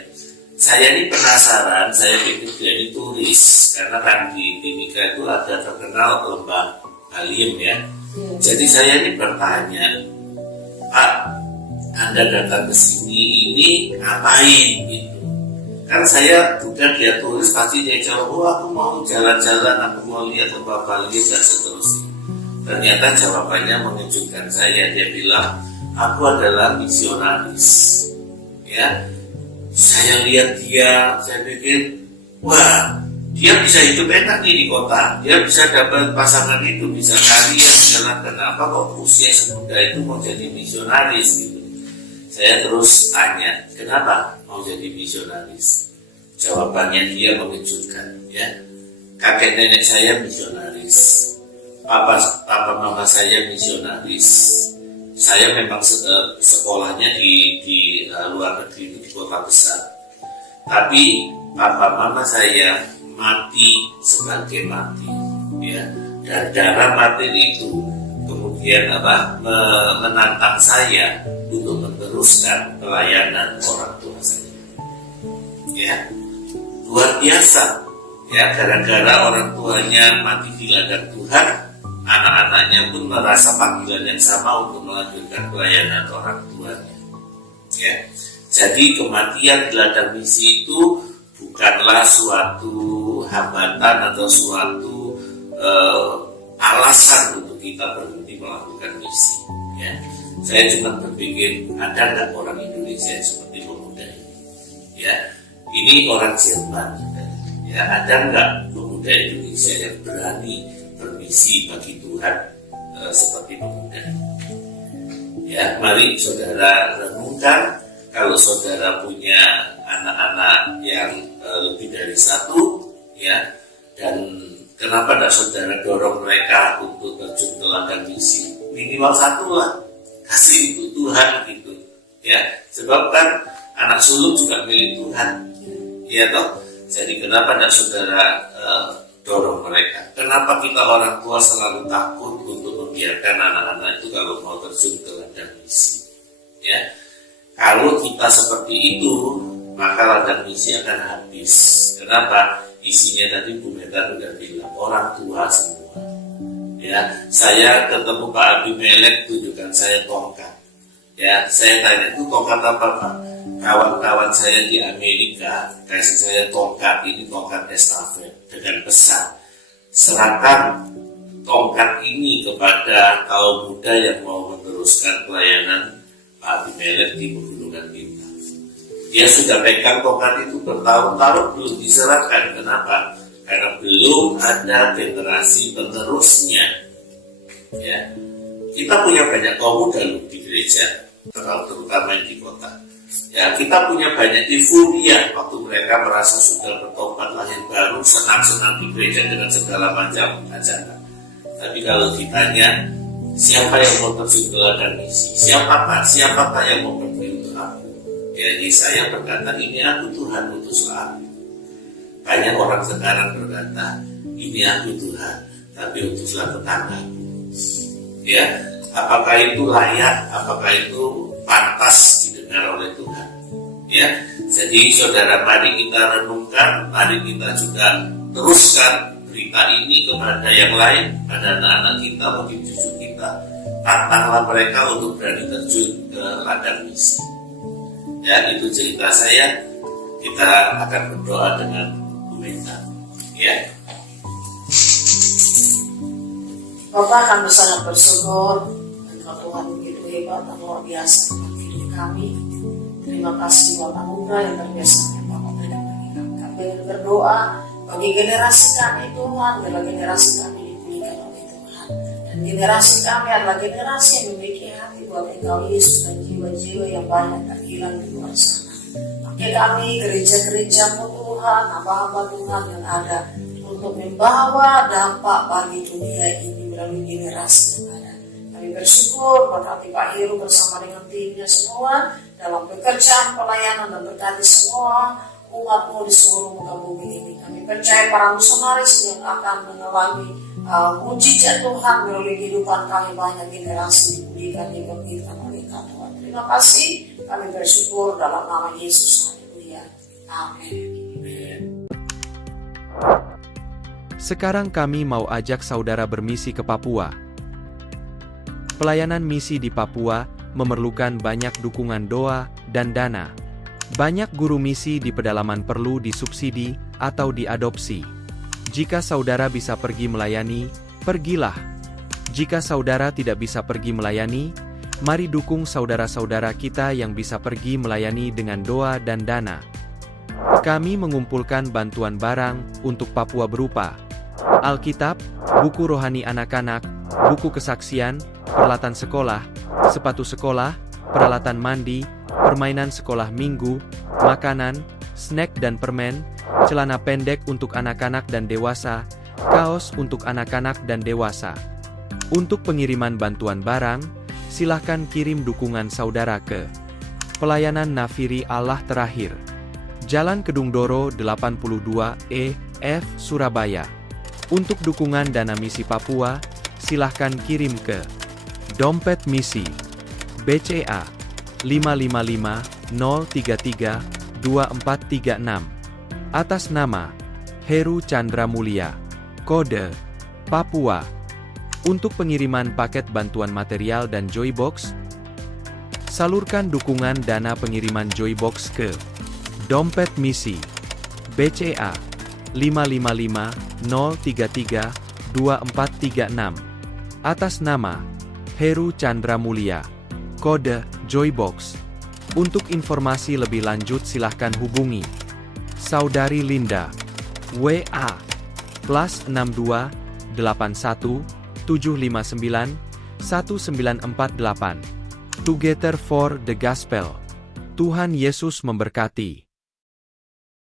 Saya ini penasaran, saya pikir jadi turis karena kan di Timika itu ada terkenal lembah Halim, ya. Jadi saya ini bertanya, Pak, Anda datang ke sini ini ngapain gitu? Kan saya bukan dia turis, pasti dia jawab, oh aku mau jalan-jalan, aku mau lihat lembah Halim dan seterusnya. Ternyata jawabannya mengejutkan saya. Dia bilang, aku adalah misionaris, ya. Saya lihat dia, saya pikir, wah, dia bisa hidup enak nih di kota, dia bisa dapat pasangan itu, bisa kaya segala. Kenapa kok usia semuda itu mau jadi misionaris gitu? Saya terus tanya, kenapa mau jadi misionaris? Jawabannya dia mengejutkan, ya. Kakek nenek saya misionaris, papa mama saya misionaris. Saya memang sekolahnya di luar negeri, di kota besar. Tapi papa mama saya mati sebagai mati, ya. Dan darah mati itu kemudian menantang saya untuk meneruskan pelayanan orang tua saya, ya. Luar biasa, ya. Gara-gara orang tuanya mati di ladang Tuhan, anak-anaknya pun merasa panggilan yang sama untuk melanjutkan pelayanan orang tuanya, ya. Jadi kematian di ladang misi itu bukanlah suatu hambatan atau suatu alasan untuk kita berhenti melakukan misi, ya. Saya cuma berpikir, ada nggak orang Indonesia yang seperti pemuda ini, ya. Ini orang Jerman, ya. Ada nggak pemuda Indonesia yang berani bermisi bagi Tuhan seperti pemuda? Ya, mari saudara renungkan, kalau saudara punya anak-anak yang lebih dari satu, ya, dan kenapa tidak saudara dorong mereka untuk terjun ke ladang misi? Minimal satu lah, kasih untuk Tuhan gitu, ya. Sebab kan anak sulung juga milik Tuhan, ya toh. Jadi kenapa tidak saudara dorong mereka? Kenapa kita orang tua selalu takut untuk membiarkan anak-anak itu kalau mau terjun ke ladang misi, ya? Kalau kita seperti itu, maka ladang misi akan habis. Kenapa? Isinya tadi Bu Meta sudah bilang, orang tua semua, ya. Saya ketemu Pak Abimelek, tunjukkan saya tongkat, ya. Saya tanya, itu tongkat apa, Pak? Kawan-kawan saya di Amerika kasih saya tongkat, ini tongkat estafet dengan pesan, serahkan tongkat ini kepada kaum muda yang mau meneruskan pelayanan Pak Abimelek di Pegunungan Bintang. Dia sudah pegang tongkat itu bertahun-tahun belum diserahkan. Kenapa? Karena belum ada generasi penerusnya, ya. Kita punya banyak kaum muda di gereja, terutama di kota. Ya, kita punya banyak euforia waktu mereka merasa sudah bertobat lahir baru, senang-senang di gereja dengan segala macam acara. Tapi kalau ditanya, siapa yang mau terjun ke ladang misi? Siapakah yang mau pergi untuk aku? Jadi saya berkata, ini aku, Tuhan utuslah aku. Banyak orang sekarang berkata, ini aku Tuhan, tapi utuslah tetanggaku. Ya, apakah itu layak? Apakah itu pantas didengar oleh Tuhan? Ya, jadi saudara, mari kita renungkan, mari kita juga teruskan berita ini kepada yang lain, pada anak-anak kita, mungkin cucu kita. Tantanglah mereka untuk berani terjun ke ladang misi. Ya, itu cerita saya. Kita akan berdoa dengan Bu Meta, ya. Bapak, kami sangat bersyukur karena Tuhan begitu hebat dan luar biasa dalam hidup kami. Terima kasih Bapak Muda yang terbiasa yang Bapak berikan bagi kami. Kami berdoa bagi generasi kami Tuhan, adalah generasi kami dipulihkan oleh Tuhan. Dan generasi kami adalah generasi yang memiliki hati buat Engkau Yesus dan jiwa-jiwa yang banyak terhilang di luar sana. Pakai kami gereja-gerejamu Tuhan, hamba-hamba Tuhan yang ada untuk membawa dampak bagi dunia ini melalui generasi yang ada. Kami bersyukur berkati Pak Heru bersama dengan timnya semua dalam pekerjaan pelayanan dan berkati semua umatmu di seluruh muka bumi ini. Kami percaya para misionaris yang akan mengalami mujizat Tuhan melalui kehidupan kami, banyak generasi diberikan, diberikan oleh Tuhan. Terima kasih, kami bersyukur dalam nama Yesus. Haleluya. Amin. Sekarang kami mau ajak saudara bermisi ke Papua. Pelayanan misi di Papua memerlukan banyak dukungan doa dan dana. Banyak guru misi di pedalaman perlu disubsidi atau diadopsi. Jika saudara bisa pergi melayani, pergilah. Jika saudara tidak bisa pergi melayani, mari dukung saudara-saudara kita yang bisa pergi melayani dengan doa dan dana. Kami mengumpulkan bantuan barang untuk Papua berupa Alkitab, buku rohani anak-anak, buku kesaksian, peralatan sekolah, sepatu sekolah, peralatan mandi, permainan sekolah minggu, makanan, snack dan permen, celana pendek untuk anak-anak dan dewasa, kaos untuk anak-anak dan dewasa. Untuk pengiriman bantuan barang, silahkan kirim dukungan saudara ke Pelayanan Nafiri Allah Terakhir, Jalan Kedung Doro 82E, F, Surabaya. Untuk dukungan dana misi Papua, silahkan kirim ke Dompet Misi BCA 555-033-2436 atas nama Heru Chandra Mulia, kode Papua. Untuk pengiriman paket bantuan material dan Joybox, salurkan dukungan dana pengiriman Joybox ke Dompet Misi BCA 555-033-2436 atas nama Heru Chandra Mulia, kode Joybox. Untuk informasi lebih lanjut silahkan hubungi Saudari Linda, WA +62 81 759 1948. Together for the Gospel. Tuhan Yesus memberkati.